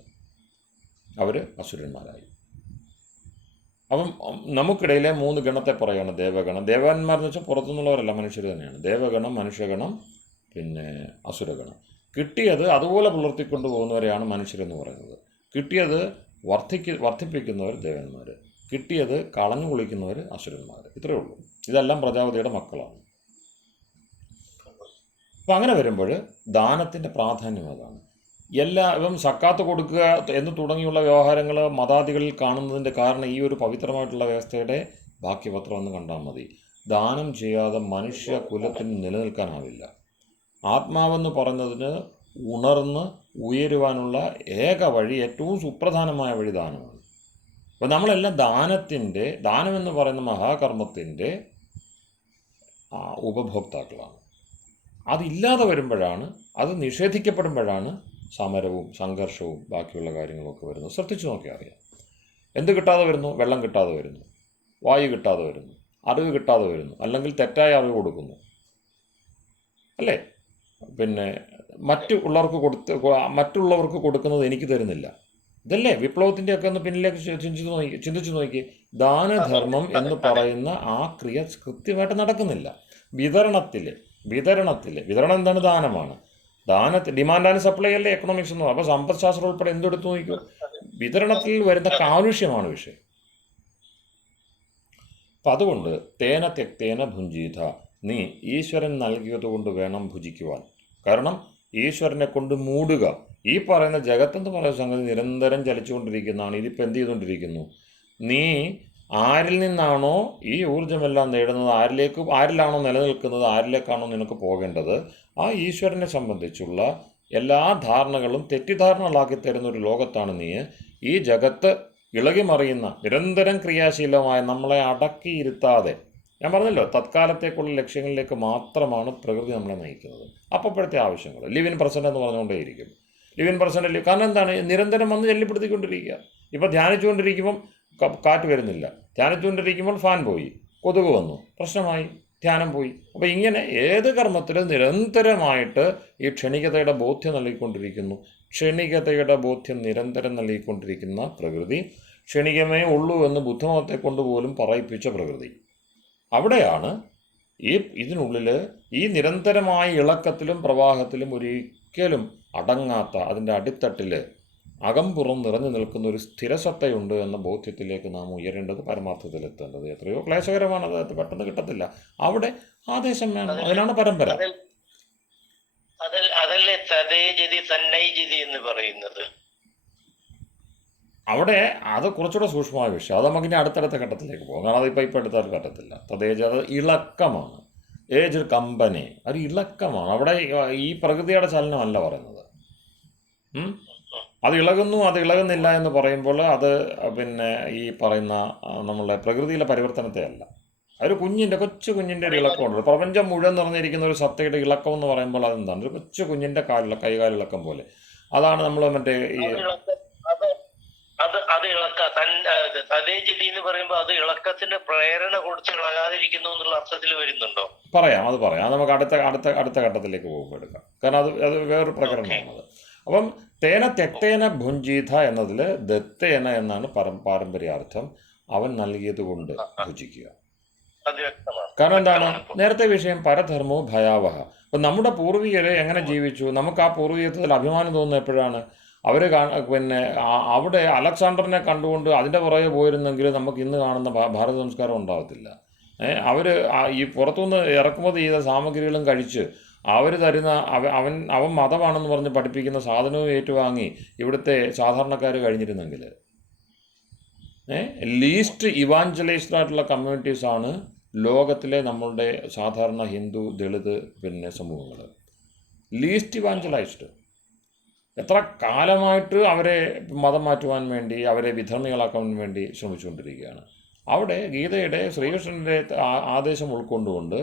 അവർ അസുരന്മാരായി. അപ്പം നമുക്കിടയിലെ 3 ഗണത്തെ പറയുകയാണ് ദേവഗണം. ദേവന്മാരെന്ന് വെച്ചാൽ പുറത്തുനിന്നുള്ളവരല്ല, മനുഷ്യർ തന്നെയാണ്. ദേവഗണം, മനുഷ്യഗണം, പിന്നെ അസുരഗണം. കിട്ടിയത് അതുപോലെ പുലർത്തിക്കൊണ്ട് പോകുന്നവരെയാണ് മനുഷ്യരെന്ന് പറയുന്നത്. കിട്ടിയത് വർദ്ധിപ്പിക്കുന്നവർ ദേവന്മാർ, കിട്ടിയത് കളഞ്ഞു കുളിക്കുന്നവർ അസുരന്മാർ. ഇത്രയേ ഉള്ളൂ. ഇതെല്ലാം പ്രജാപതിയുടെ മക്കളാണ്. അപ്പം അങ്ങനെ വരുമ്പോൾ ദാനത്തിൻ്റെ പ്രാധാന്യം അതാണ്. ഇപ്പം സക്കാത്ത് കൊടുക്കുക എന്ന് തുടങ്ങിയുള്ള വ്യവഹാരങ്ങൾ മതാദികളിൽ കാണുന്നതിൻ്റെ കാരണം ഈ ഒരു പവിത്രമായിട്ടുള്ള വ്യവസ്ഥയുടെ ബാക്കിപത്രം എന്ന് കണ്ടാൽ മതി. ദാനം ചെയ്യാതെ മനുഷ്യ കുലത്തിന് നിലനിൽക്കാനാവില്ല. ആത്മാവെന്ന് പറയുന്നതിന് ഉണർന്ന് ഉയരുവാനുള്ള ഏക വഴി, ഏറ്റവും സുപ്രധാനമായ വഴി ദാനമാണ്. അപ്പോൾ നമ്മളെല്ലാം ദാനമെന്ന് പറയുന്ന മഹാകർമ്മത്തിൻ്റെ ഉപഭോക്താക്കളാണ്. അതില്ലാതെ വരുമ്പോഴാണ്, അത് നിഷേധിക്കപ്പെടുമ്പോഴാണ് സമരവും സംഘർഷവും ബാക്കിയുള്ള കാര്യങ്ങളൊക്കെ വരുന്നു. ശ്രദ്ധിച്ചു നോക്കിയാൽ അറിയാം. എന്ത് കിട്ടാതെ വരുന്നു? വെള്ളം കിട്ടാതെ വരുന്നു, വായു കിട്ടാതെ വരുന്നു, അറിവ് കിട്ടാതെ വരുന്നു, അല്ലെങ്കിൽ തെറ്റായ അറിവ് കൊടുക്കുന്നു, അല്ലേ? പിന്നെ മറ്റുള്ളവർക്ക് കൊടുക്കുന്നത് എനിക്ക് തരുന്നില്ല. ഇതല്ലേ വിപ്ലവത്തിൻ്റെയൊക്കെ ഒന്ന് പിന്നിലേക്ക് ചിന്തിച്ചു നോക്കി. ദാനധർമ്മം എന്ന് പറയുന്ന ആ ക്രിയ കൃത്യമായിട്ട് നടക്കുന്നില്ല. വിതരണം എന്താണ്? ദാനമാണ്. ഡിമാൻഡ് ആൻഡ് സപ്ലൈ അല്ലേ എക്കണോമിക്സ് എന്ന്. അപ്പോൾ സമ്പദ് ശാസ്ത്രം ഉൾപ്പെടെ എന്തെടുത്ത് നോക്കിക്കോ, വിതരണത്തിൽ വരുന്ന കാലുഷ്യമാണ് വിഷയം. അപ്പം അതുകൊണ്ട് തേന തെക്തേന ഭുഞ്ചീത, നീ ഈശ്വരൻ നൽകിയത് കൊണ്ട് വേണം ഭുജിക്കുവാൻ. കാരണം ഈശ്വരനെ കൊണ്ട് മൂടുക. ഈ പറയുന്ന ജഗത്തെന്ന് പറയുന്ന സംഗതി നിരന്തരം ചലിച്ചുകൊണ്ടിരിക്കുന്നതാണ്. ഇതിപ്പോൾ എന്ത് ചെയ്തുകൊണ്ടിരിക്കുന്നു? നീ ആരിൽ നിന്നാണോ ഈ ഊർജ്ജമെല്ലാം നേടുന്നത്, ആരിലാണോ നിലനിൽക്കുന്നത്, ആരിലേക്കാണോ നിനക്ക് പോകേണ്ടത്, ആ ഈശ്വരനെ സംബന്ധിച്ചുള്ള എല്ലാ ധാരണകളും തെറ്റിദ്ധാരണകളാക്കി തരുന്ന ഒരു ലോകത്താണ് നീ. ഈ ജഗത്ത് ഇളകി മറിയുന്ന നിരന്തരം ക്രിയാശീലമായ നമ്മളെ അടക്കിയിരുത്താതെ, ഞാൻ പറഞ്ഞല്ലോ, തത്കാലത്തേക്കുള്ള ലക്ഷ്യങ്ങളിലേക്ക് മാത്രമാണ് പ്രകൃതി നമ്മളെ നയിക്കുന്നത്. അപ്പോഴത്തെ ആവശ്യങ്ങൾ ലിവ് ഇൻ പ്രസൻറ്റ് എന്ന് പറഞ്ഞുകൊണ്ടേയിരിക്കും. ലിവ് ഇൻ പ്രസൻറ്റ്, കാരണം എന്താണ്? നിരന്തരം വന്ന് ചൊല്ലിപ്പെടുത്തിക്കൊണ്ടിരിക്കുക. ഇപ്പോൾ ധ്യാനിച്ചുകൊണ്ടിരിക്കുമ്പം കാറ്റ് വരുന്നില്ല, ധ്യാനിച്ചുകൊണ്ടിരിക്കുമ്പോൾ ഫാൻ പോയി, കൊതുക് വന്നു, പ്രശ്നമായി, ധ്യാനം പോയി. അപ്പോൾ ഇങ്ങനെ ഏത് കർമ്മത്തിലും നിരന്തരമായിട്ട് ഈ ക്ഷണികതയുടെ ബോധ്യം നൽകിക്കൊണ്ടിരിക്കുന്നു. ക്ഷണികതയുടെ ബോധ്യം നിരന്തരം നൽകിക്കൊണ്ടിരിക്കുന്ന പ്രകൃതി, ക്ഷണികമേ ഉള്ളൂ എന്ന് ബുദ്ധമതത്തെ കൊണ്ടുപോലും പറയിപ്പിച്ച പ്രകൃതി. അവിടെയാണ് ഇതിനുള്ളിൽ ഈ നിരന്തരമായ ഇളക്കത്തിലും പ്രവാഹത്തിലും ഒരിക്കലും അടങ്ങാത്ത, അതിൻ്റെ അടിത്തട്ടിൽ അകംപുറം നിറഞ്ഞു നിൽക്കുന്ന ഒരു സ്ഥിരസത്തയുണ്ട് എന്ന ബോധ്യത്തിലേക്ക് നാം ഉയരേണ്ടത്, പരമാർത്ഥത്തിലെത്തേണ്ടത്. എത്രയോ ക്ലേശകരമാണത്, അത് പെട്ടെന്ന് കിട്ടത്തില്ല. അവിടെ ആദേശം വേണം, അതിനാണ് പരമ്പര. അതല്ലേ തദേജതി തന്നൈജതി എന്ന് പറയുന്നത്. അവിടെ അത് കുറച്ചുകൂടെ സൂക്ഷ്മമായ വിഷയം. അത് നമുക്കിനി അടുത്തടുത്ത ഘട്ടത്തിലേക്ക് പോകും. കാരണം അതിപ്പോൾ എടുത്താൽ പറ്റത്തില്ല. തദ്ദേജ് അത് ഇളക്കമാണ്. ഏജ് ഒരു കമ്പനി, ഒരു ഇളക്കമാണ്. അവിടെ ഈ പ്രകൃതിയുടെ ചലനമല്ല പറയുന്നത്. അത് ഇളകുന്നു, അത് ഇളകുന്നില്ല എന്ന് പറയുമ്പോൾ അത് പിന്നെ ഈ പറയുന്ന നമ്മളെ പ്രകൃതിയിലെ പരിവർത്തനത്തെ അല്ല. ഒരു കൊച്ചു കുഞ്ഞിൻ്റെ ഒരു ഇളക്കമുണ്ട്. പ്രപഞ്ചം മുഴുവൻ നിറഞ്ഞിരിക്കുന്ന ഒരു സത്തയുടെ ഇളക്കം എന്ന് പറയുമ്പോൾ അതെന്താണ്? ഒരു കൊച്ചു കുഞ്ഞിൻ്റെ കൈകാലിളക്കം പോലെ. അതാണ് നമ്മൾ മറ്റേ ഈ അത് തദേജതി എന്ന് പറയുമ്പോൾ അത് ഇളക്കത്തിന്റെ പ്രേരണ കൊടുത്ത് ഇളകാതിരിക്കുന്നു എന്നുള്ള അർത്ഥത്തിൽ വരുന്നുണ്ടോ? പറയാം. അത് നമുക്ക് അടുത്ത ഘട്ടത്തിലേക്ക് പോകുമ്പോൾ എടുക്കാം. കാരണം അത് വേറൊരു പ്രകടനമാണത്. അപ്പം തേന തെക്തേന ഭുഞ്ചീത എന്നതിൽ ദത്തേന എന്നാണ് പാരമ്പര്യാർത്ഥം. അവൻ നൽകിയത് കൊണ്ട് ഭുജിക്കുക. കാരണം എന്താണ്? നേരത്തെ വിഷയം പരധർമ്മവും ഭയാവഹ. അപ്പം നമ്മുടെ പൂർവികരെ എങ്ങനെ ജീവിച്ചു, നമുക്ക് ആ പൂർവികത്വത്തിൽ അഭിമാനം തോന്നുന്നത് എപ്പോഴാണ്? അവർ പിന്നെ അവിടെ അലക്സാണ്ടറിനെ കണ്ടുകൊണ്ട് അതിൻ്റെ പുറകെ പോയിരുന്നെങ്കിൽ നമുക്ക് ഇന്ന് കാണുന്ന ഭാരത സംസ്കാരം ഉണ്ടാകത്തില്ല. അവർ ഈ പുറത്തുനിന്ന് ഇറക്കുമതി ചെയ്ത സാമഗ്രികളും കഴിച്ച് അവർ തരുന്ന അവൻ മതമാണെന്ന് പറഞ്ഞ് പഠിപ്പിക്കുന്ന സാധനവും ഏറ്റുവാങ്ങി ഇവിടുത്തെ സാധാരണക്കാർ കഴിഞ്ഞിരുന്നെങ്കിൽ ലീസ്റ്റ് ഇവാഞ്ചലൈസ്ഡ് ആയിട്ടുള്ള കമ്മ്യൂണിറ്റീസാണ് ലോകത്തിലെ നമ്മളുടെ സാധാരണ ഹിന്ദു ദളിത് സമൂഹങ്ങൾ. ലീസ്റ്റ് ഇവാഞ്ചലൈസ്ഡ്. എത്ര കാലമായിട്ട് അവരെ മതം മാറ്റുവാൻ വേണ്ടി, അവരെ വിധർമ്മികളാക്കാൻ വേണ്ടി ശ്രമിച്ചുകൊണ്ടിരിക്കുകയാണ്. അവിടെ ഗീതയുടെ ശ്രീകൃഷ്ണൻ്റെ ആദേശം ഉൾക്കൊണ്ടുകൊണ്ട്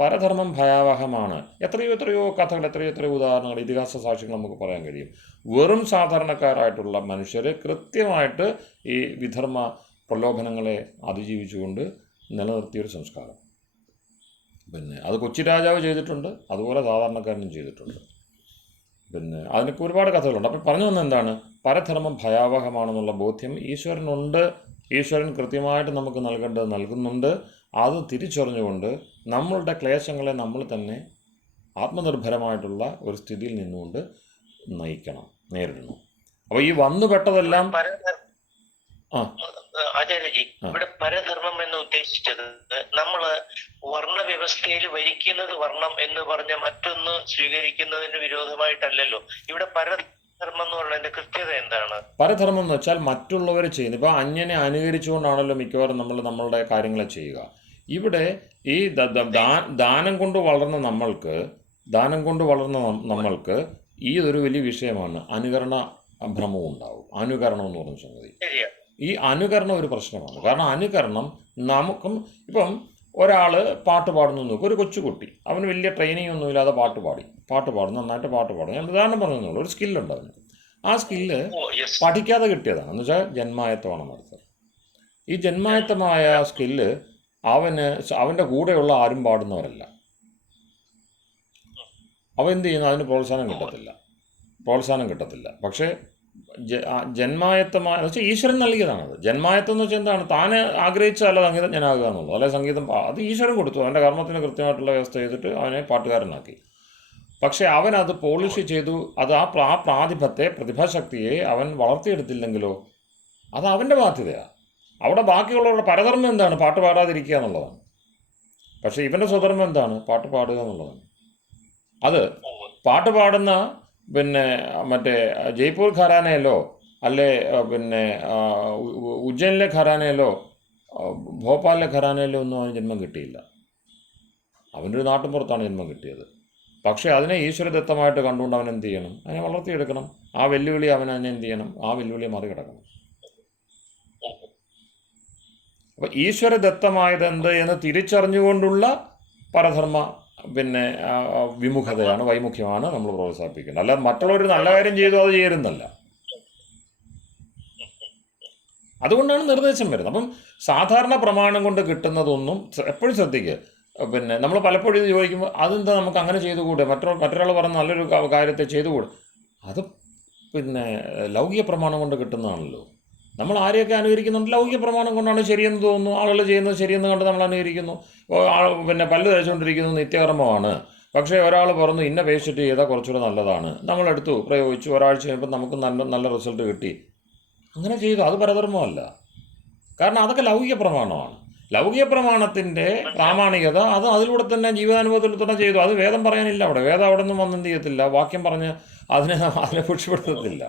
പരധർമ്മം ഭയാവഹമാണ്. എത്രയോ കഥകൾ, എത്രയോ ഉദാഹരണങ്ങൾ, ഇതിഹാസ സാക്ഷികൾ നമുക്ക് പറയാൻ കഴിയും. വെറും സാധാരണക്കാരായിട്ടുള്ള മനുഷ്യരെ കൃത്യമായിട്ട് ഈ വിധർമ്മ പ്രലോഭനങ്ങളെ അതിജീവിച്ചുകൊണ്ട് നിലനിർത്തിയൊരു സംസ്കാരം. അത് കൊച്ചി രാജാവ് ചെയ്തിട്ടുണ്ട്, അതുപോലെ സാധാരണക്കാരനും ചെയ്തിട്ടുണ്ട്. അതിനൊക്കെ ഒരുപാട് കഥകളുണ്ട്. അപ്പം പറഞ്ഞു വന്നത് എന്താണ്? പരധർമ്മം ഭയാവഹമാണെന്നുള്ള ബോധ്യം ഈശ്വരനുണ്ട്. ഈശ്വരൻ കൃത്യമായിട്ട് നമുക്ക് നൽകേണ്ടത് നൽകുന്നുണ്ട്. അത് തിരിച്ചറിഞ്ഞുകൊണ്ട് നമ്മളുടെ ക്ലേശങ്ങളെ നമ്മൾ തന്നെ ആത്മനിർഭരമായിട്ടുള്ള ഒരു സ്ഥിതിയിൽ നിന്നുകൊണ്ട് നയിക്കണം, നേരിടണം. അപ്പോൾ ഈ വന്നുപെട്ടതെല്ലാം ആചാര്യജി, ഇവിടെ പരധർമ്മം എന്ന് ഉദ്ദേശിച്ചത് നമ്മള് വർണ്ണ വ്യവസ്ഥയിൽ വരിക്കുന്നത് വർണ്ണം എന്ന് പറഞ്ഞ മറ്റൊന്ന് സ്വീകരിക്കുന്നതിന് വിരോധമായിട്ടല്ലല്ലോ. ഇവിടെ പരധർമ്മം എന്ന് പറയുന്നതിന്റെ കൃത്യത എന്താണ്? പരധർമ്മം എന്ന് വെച്ചാൽ മറ്റുള്ളവർ ചെയ്യുന്നത്. ഇപ്പോൾ അന്യനെ അനുകരിച്ചുകൊണ്ടാണല്ലോ മിക്കവാറും നമ്മളുടെ കാര്യങ്ങളെ ചെയ്യുക. ഇവിടെ ഈ ദാനം കൊണ്ട് വളർന്ന നമ്മൾക്ക് ഈ ഒരു വലിയ വിഷയമാണ്. അനുകരണ ഭ്രമവും ഉണ്ടാവും. അനുകരണം എന്ന് പറഞ്ഞ സംഗതി, ഈ അനുകരണം ഒരു പ്രശ്നമാണ്. കാരണം അനുകരണം നമുക്കും, ഇപ്പം ഒരാൾ പാട്ട് പാടുന്നു നോക്കും, ഒരു കൊച്ചുകുട്ടി, അവന് വലിയ ട്രെയിനിങ് ഒന്നുമില്ലാതെ പാട്ട് പാടും, നന്നായിട്ട് പാട്ട് പാടും. ഞാൻ ഉദാഹരണം പറഞ്ഞെന്നുള്ളൂ. ഒരു സ്കില്ലുണ്ട് അവന്. ആ സ്കില്ല് പഠിക്കാതെ കിട്ടിയതാണ്. എന്ന് വെച്ചാൽ ജന്മായത്തമാണെന്ന് അർത്ഥം. ഈ ജന്മായത്തമായ സ്കില്ല് അവൻ്റെ കൂടെയുള്ള ആരും പാടുന്നവരല്ല. അവൻ എന്ത് ചെയ്യുന്നു? അതിന് പ്രോത്സാഹനം കിട്ടത്തില്ല. പക്ഷേ ജന്മായത്തമായ എന്ന് വെച്ചാൽ ഈശ്വരൻ നൽകിയതാണത്. ജന്മായത്തം എന്ന് വെച്ചാൽ എന്താണ്? താൻ ആഗ്രഹിച്ചല്ല സംഗീതജ്ഞനാകുക എന്നുള്ളത്, അല്ലെ സംഗീതം അത് ഈശ്വരൻ കൊടുത്തു. അവൻ്റെ കർമ്മത്തിന് കൃത്യമായിട്ടുള്ള വ്യവസ്ഥ ചെയ്തിട്ട് അവനെ പാട്ടുകാരനാക്കി. പക്ഷേ അവനത് പോളിഷ് ചെയ്തു. അത് ആ പ്രതിഭാശക്തിയെ അവൻ വളർത്തിയെടുത്തില്ലെങ്കിലോ അത് അവൻ്റെ ബാധ്യതയാണ്. അവിടെ ബാക്കിയുള്ളവരുടെ പരധർമ്മം എന്താണ്? പാട്ട് പാടാതിരിക്കുക എന്നുള്ളതാണ്. പക്ഷേ ഇവൻ്റെ സ്വധർമ്മം എന്താണ്? പാട്ട് പാടുക എന്നുള്ളതാണ്. അത് പാട്ട് പാടുന്ന മറ്റേ ജയ്പൂർ ഘരാനയിലോ അല്ലെ ഉജ്ജയിനിലെ ഘരാനയിലോ ഭോപ്പാലിലെ ഘരാനയിലോ ഒന്നും അവന് ജന്മം കിട്ടിയില്ല. അവനൊരു നാട്ടിൻ പുറത്താണ് ജന്മം കിട്ടിയത്. പക്ഷേ അതിനെ ഈശ്വരദത്തമായിട്ട് കണ്ടുകൊണ്ട് അവൻ എന്ത് ചെയ്യണം? അതിനെ വളർത്തിയെടുക്കണം. ആ വെല്ലുവിളി അവൻ അതിനെ എന്ത് ചെയ്യണം? ആ വെല്ലുവിളിയെ മറികടക്കണം. അപ്പോൾ ഈശ്വരദത്തമായതെന്ത് എന്ന് തിരിച്ചറിഞ്ഞുകൊണ്ടുള്ള പരധർമ്മ വിമുഖതയാണ്, വൈമുഖ്യമാണ് നമ്മൾ പ്രോത്സാഹിപ്പിക്കുന്നത്. അല്ല മറ്റുള്ളവർ നല്ല കാര്യം ചെയ്തു അത് ചേരുന്നല്ല. അതുകൊണ്ടാണ് നിർദ്ദേശം വരുന്നത്. അപ്പം സാധാരണ പ്രമാണം കൊണ്ട് കിട്ടുന്നതൊന്നും എപ്പോഴും ശ്രദ്ധിക്കുക. നമ്മൾ പലപ്പോഴും ഇത് ചോദിക്കുമ്പോൾ അതെന്താ നമുക്ക് അങ്ങനെ ചെയ്തുകൂടെ, മറ്റൊരാൾ പറഞ്ഞ നല്ലൊരു കാര്യത്തെ ചെയ്തുകൂടെ? അത് ലൗകിക പ്രമാണം കൊണ്ട് കിട്ടുന്നതാണല്ലോ. നമ്മൾ ആരെയൊക്കെ അനുകരിക്കുന്നുണ്ട്? ലൗകിക പ്രമാണം കൊണ്ടാണ് ശരിയെന്ന് തോന്നുന്നു. ആളുകൾ ചെയ്യുന്നത് ശരിയെന്ന് കണ്ട് നമ്മൾ അനുകരിക്കുന്നു. പല്ല് തേച്ചുകൊണ്ടിരിക്കുന്നത് നിത്യകർമ്മമാണ്. പക്ഷേ ഒരാൾ പറഞ്ഞു ഇന്ന പേസ്റ്റ് ചെയ്താൽ കുറച്ചുകൂടെ നല്ലതാണ്, നമ്മളെടുത്തു പ്രയോഗിച്ചു, ഒരാഴ്ച കഴിയുമ്പോൾ നമുക്ക് നല്ല റിസൾട്ട് കിട്ടി, അങ്ങനെ ചെയ്തു. അത് പരധർമ്മമല്ല. കാരണം അതൊക്കെ ലൗകിക പ്രമാണമാണ്. ലൗകിക പ്രമാണത്തിൻ്റെ പ്രാമാണികത അത് അതിലൂടെ തന്നെ ജീവിതാനുഭവത്തിൽ തന്നെ ചെയ്തു. അത് വേദം പറയാനില്ല അവിടെ. വേദം അവിടെ നിന്നും വന്നെന്ത് ചെയ്യത്തില്ല, വാക്യം പറഞ്ഞ് അതിനെ പുഷ്ടിപ്പെടുത്തത്തില്ല.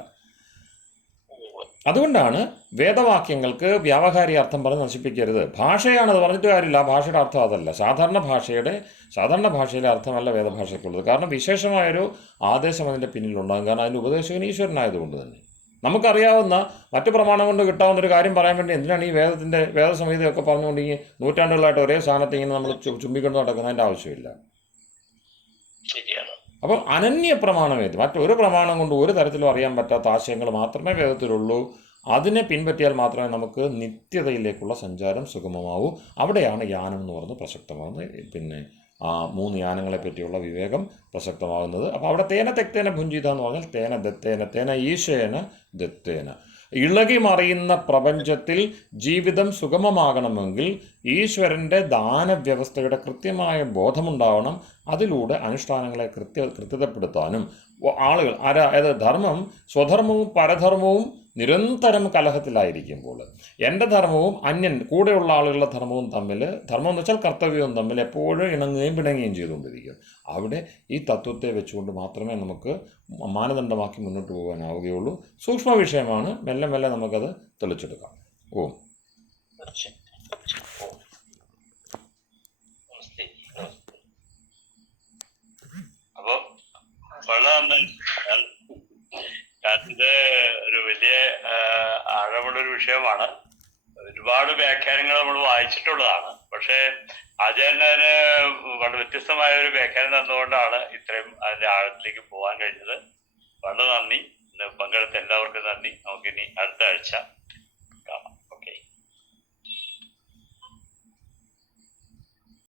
അതുകൊണ്ടാണ് വേദവാക്യങ്ങൾക്ക് വ്യാവഹാരിക അർത്ഥം പറഞ്ഞ് നശിപ്പിക്കരുത്. ഭാഷയാണത്, പറഞ്ഞിട്ട് കാര്യമില്ല. ആ ഭാഷയുടെ അർത്ഥം അതല്ല. സാധാരണ ഭാഷയിലെ അർത്ഥമല്ല വേദഭാഷയ്ക്കുള്ളത്. കാരണം വിശേഷമായൊരു ആദേശം അതിൻ്റെ പിന്നിലുണ്ടാകും. കാരണം അതിൻ്റെ ഉപദേശകൻ ഈശ്വരനായതുകൊണ്ട് തന്നെ. നമുക്കറിയാവുന്ന മറ്റു പ്രമാണം കൊണ്ട് കിട്ടാവുന്ന ഒരു കാര്യം പറയാൻ വേണ്ടി എന്തിനാണ് ഈ വേദസംഹിതയൊക്കെ പറഞ്ഞുകൊണ്ട് ഈ നൂറ്റാണ്ടുകളായിട്ട് ഒരേ സ്ഥാനത്ത് ഇങ്ങനെ നമ്മൾ ചുംബിക്കൊണ്ട് നടക്കുന്നതിൻ്റെ ആവശ്യമില്ല. അപ്പം അനന്യ പ്രമാണമേത്, മറ്റൊരു പ്രമാണം കൊണ്ട് ഒരു തരത്തിലും അറിയാൻ പറ്റാത്ത ആശയങ്ങൾ മാത്രമേ വേദത്തിലുള്ളൂ. അതിനെ പിൻപറ്റിയാൽ മാത്രമേ നമുക്ക് നിത്യതയിലേക്കുള്ള സഞ്ചാരം സുഗമമാവൂ. അവിടെയാണ് യാനം എന്ന് പറഞ്ഞ് പ്രസക്തമാകുന്നത്. ആ 3 യാനങ്ങളെ പറ്റിയുള്ള വിവേകം പ്രസക്തമാകുന്നത്. അപ്പോൾ അവിടെ തേന തെക്തേന ഭുഞ്ചിത എന്ന് പറഞ്ഞാൽ തേന ദത്തേന, തേന ഈശേന ദത്തേന. ഇളകി മറിയുന്ന പ്രപഞ്ചത്തിൽ ജീവിതം സുഗമമാകണമെങ്കിൽ ഈശ്വരൻ്റെ ദാനവ്യവസ്ഥയുടെ കൃത്യമായ ബോധമുണ്ടാവണം. അതിലൂടെ അനുഷ്ഠാനങ്ങളെ കൃത്യതപ്പെടുത്താനും ആളുകൾ അതായത് ധർമ്മം, സ്വധർമ്മവും പരധർമ്മവും നിരന്തരം കലഹത്തിലായിരിക്കുമ്പോൾ എൻ്റെ ധർമ്മവും കൂടെയുള്ള ആളുകളുടെ ധർമ്മവും തമ്മിൽ, ധർമ്മം എന്ന് വെച്ചാൽ കർത്തവ്യവും തമ്മിൽ എപ്പോഴും ഇണങ്ങുകയും പിണങ്ങുകയും ചെയ്തുകൊണ്ടിരിക്കും. അവിടെ ഈ തത്വത്തെ വെച്ചുകൊണ്ട് മാത്രമേ നമുക്ക് മാനദണ്ഡമാക്കി മുന്നോട്ട് പോകാനാവുകയുള്ളൂ. സൂക്ഷ്മ വിഷയമാണ്, മെല്ലെ മെല്ലെ നമുക്കത് തെളിച്ചെടുക്കാം. ഓം. അപ്പൊ വളരെ നന്നായി. ഇത് ഒരു വലിയ ആഴമുള്ളൊരു വിഷയമാണ്. ഒരുപാട് വ്യാഖ്യാനങ്ങൾ നമ്മൾ വായിച്ചിട്ടുള്ളതാണ്. പക്ഷേ ആചാര്യന് വളരെ വ്യത്യസ്തമായ ഒരു വ്യാഖ്യാനം തന്നുകൊണ്ടാണ് ഇത്രയും അതിന്റെ ആഴത്തിലേക്ക് പോകാൻ കഴിഞ്ഞത്. വളരെ നന്ദി. പങ്കെടുത്ത എല്ലാവർക്കും നന്ദി. നമുക്കിനി അടുത്ത ആഴ്ച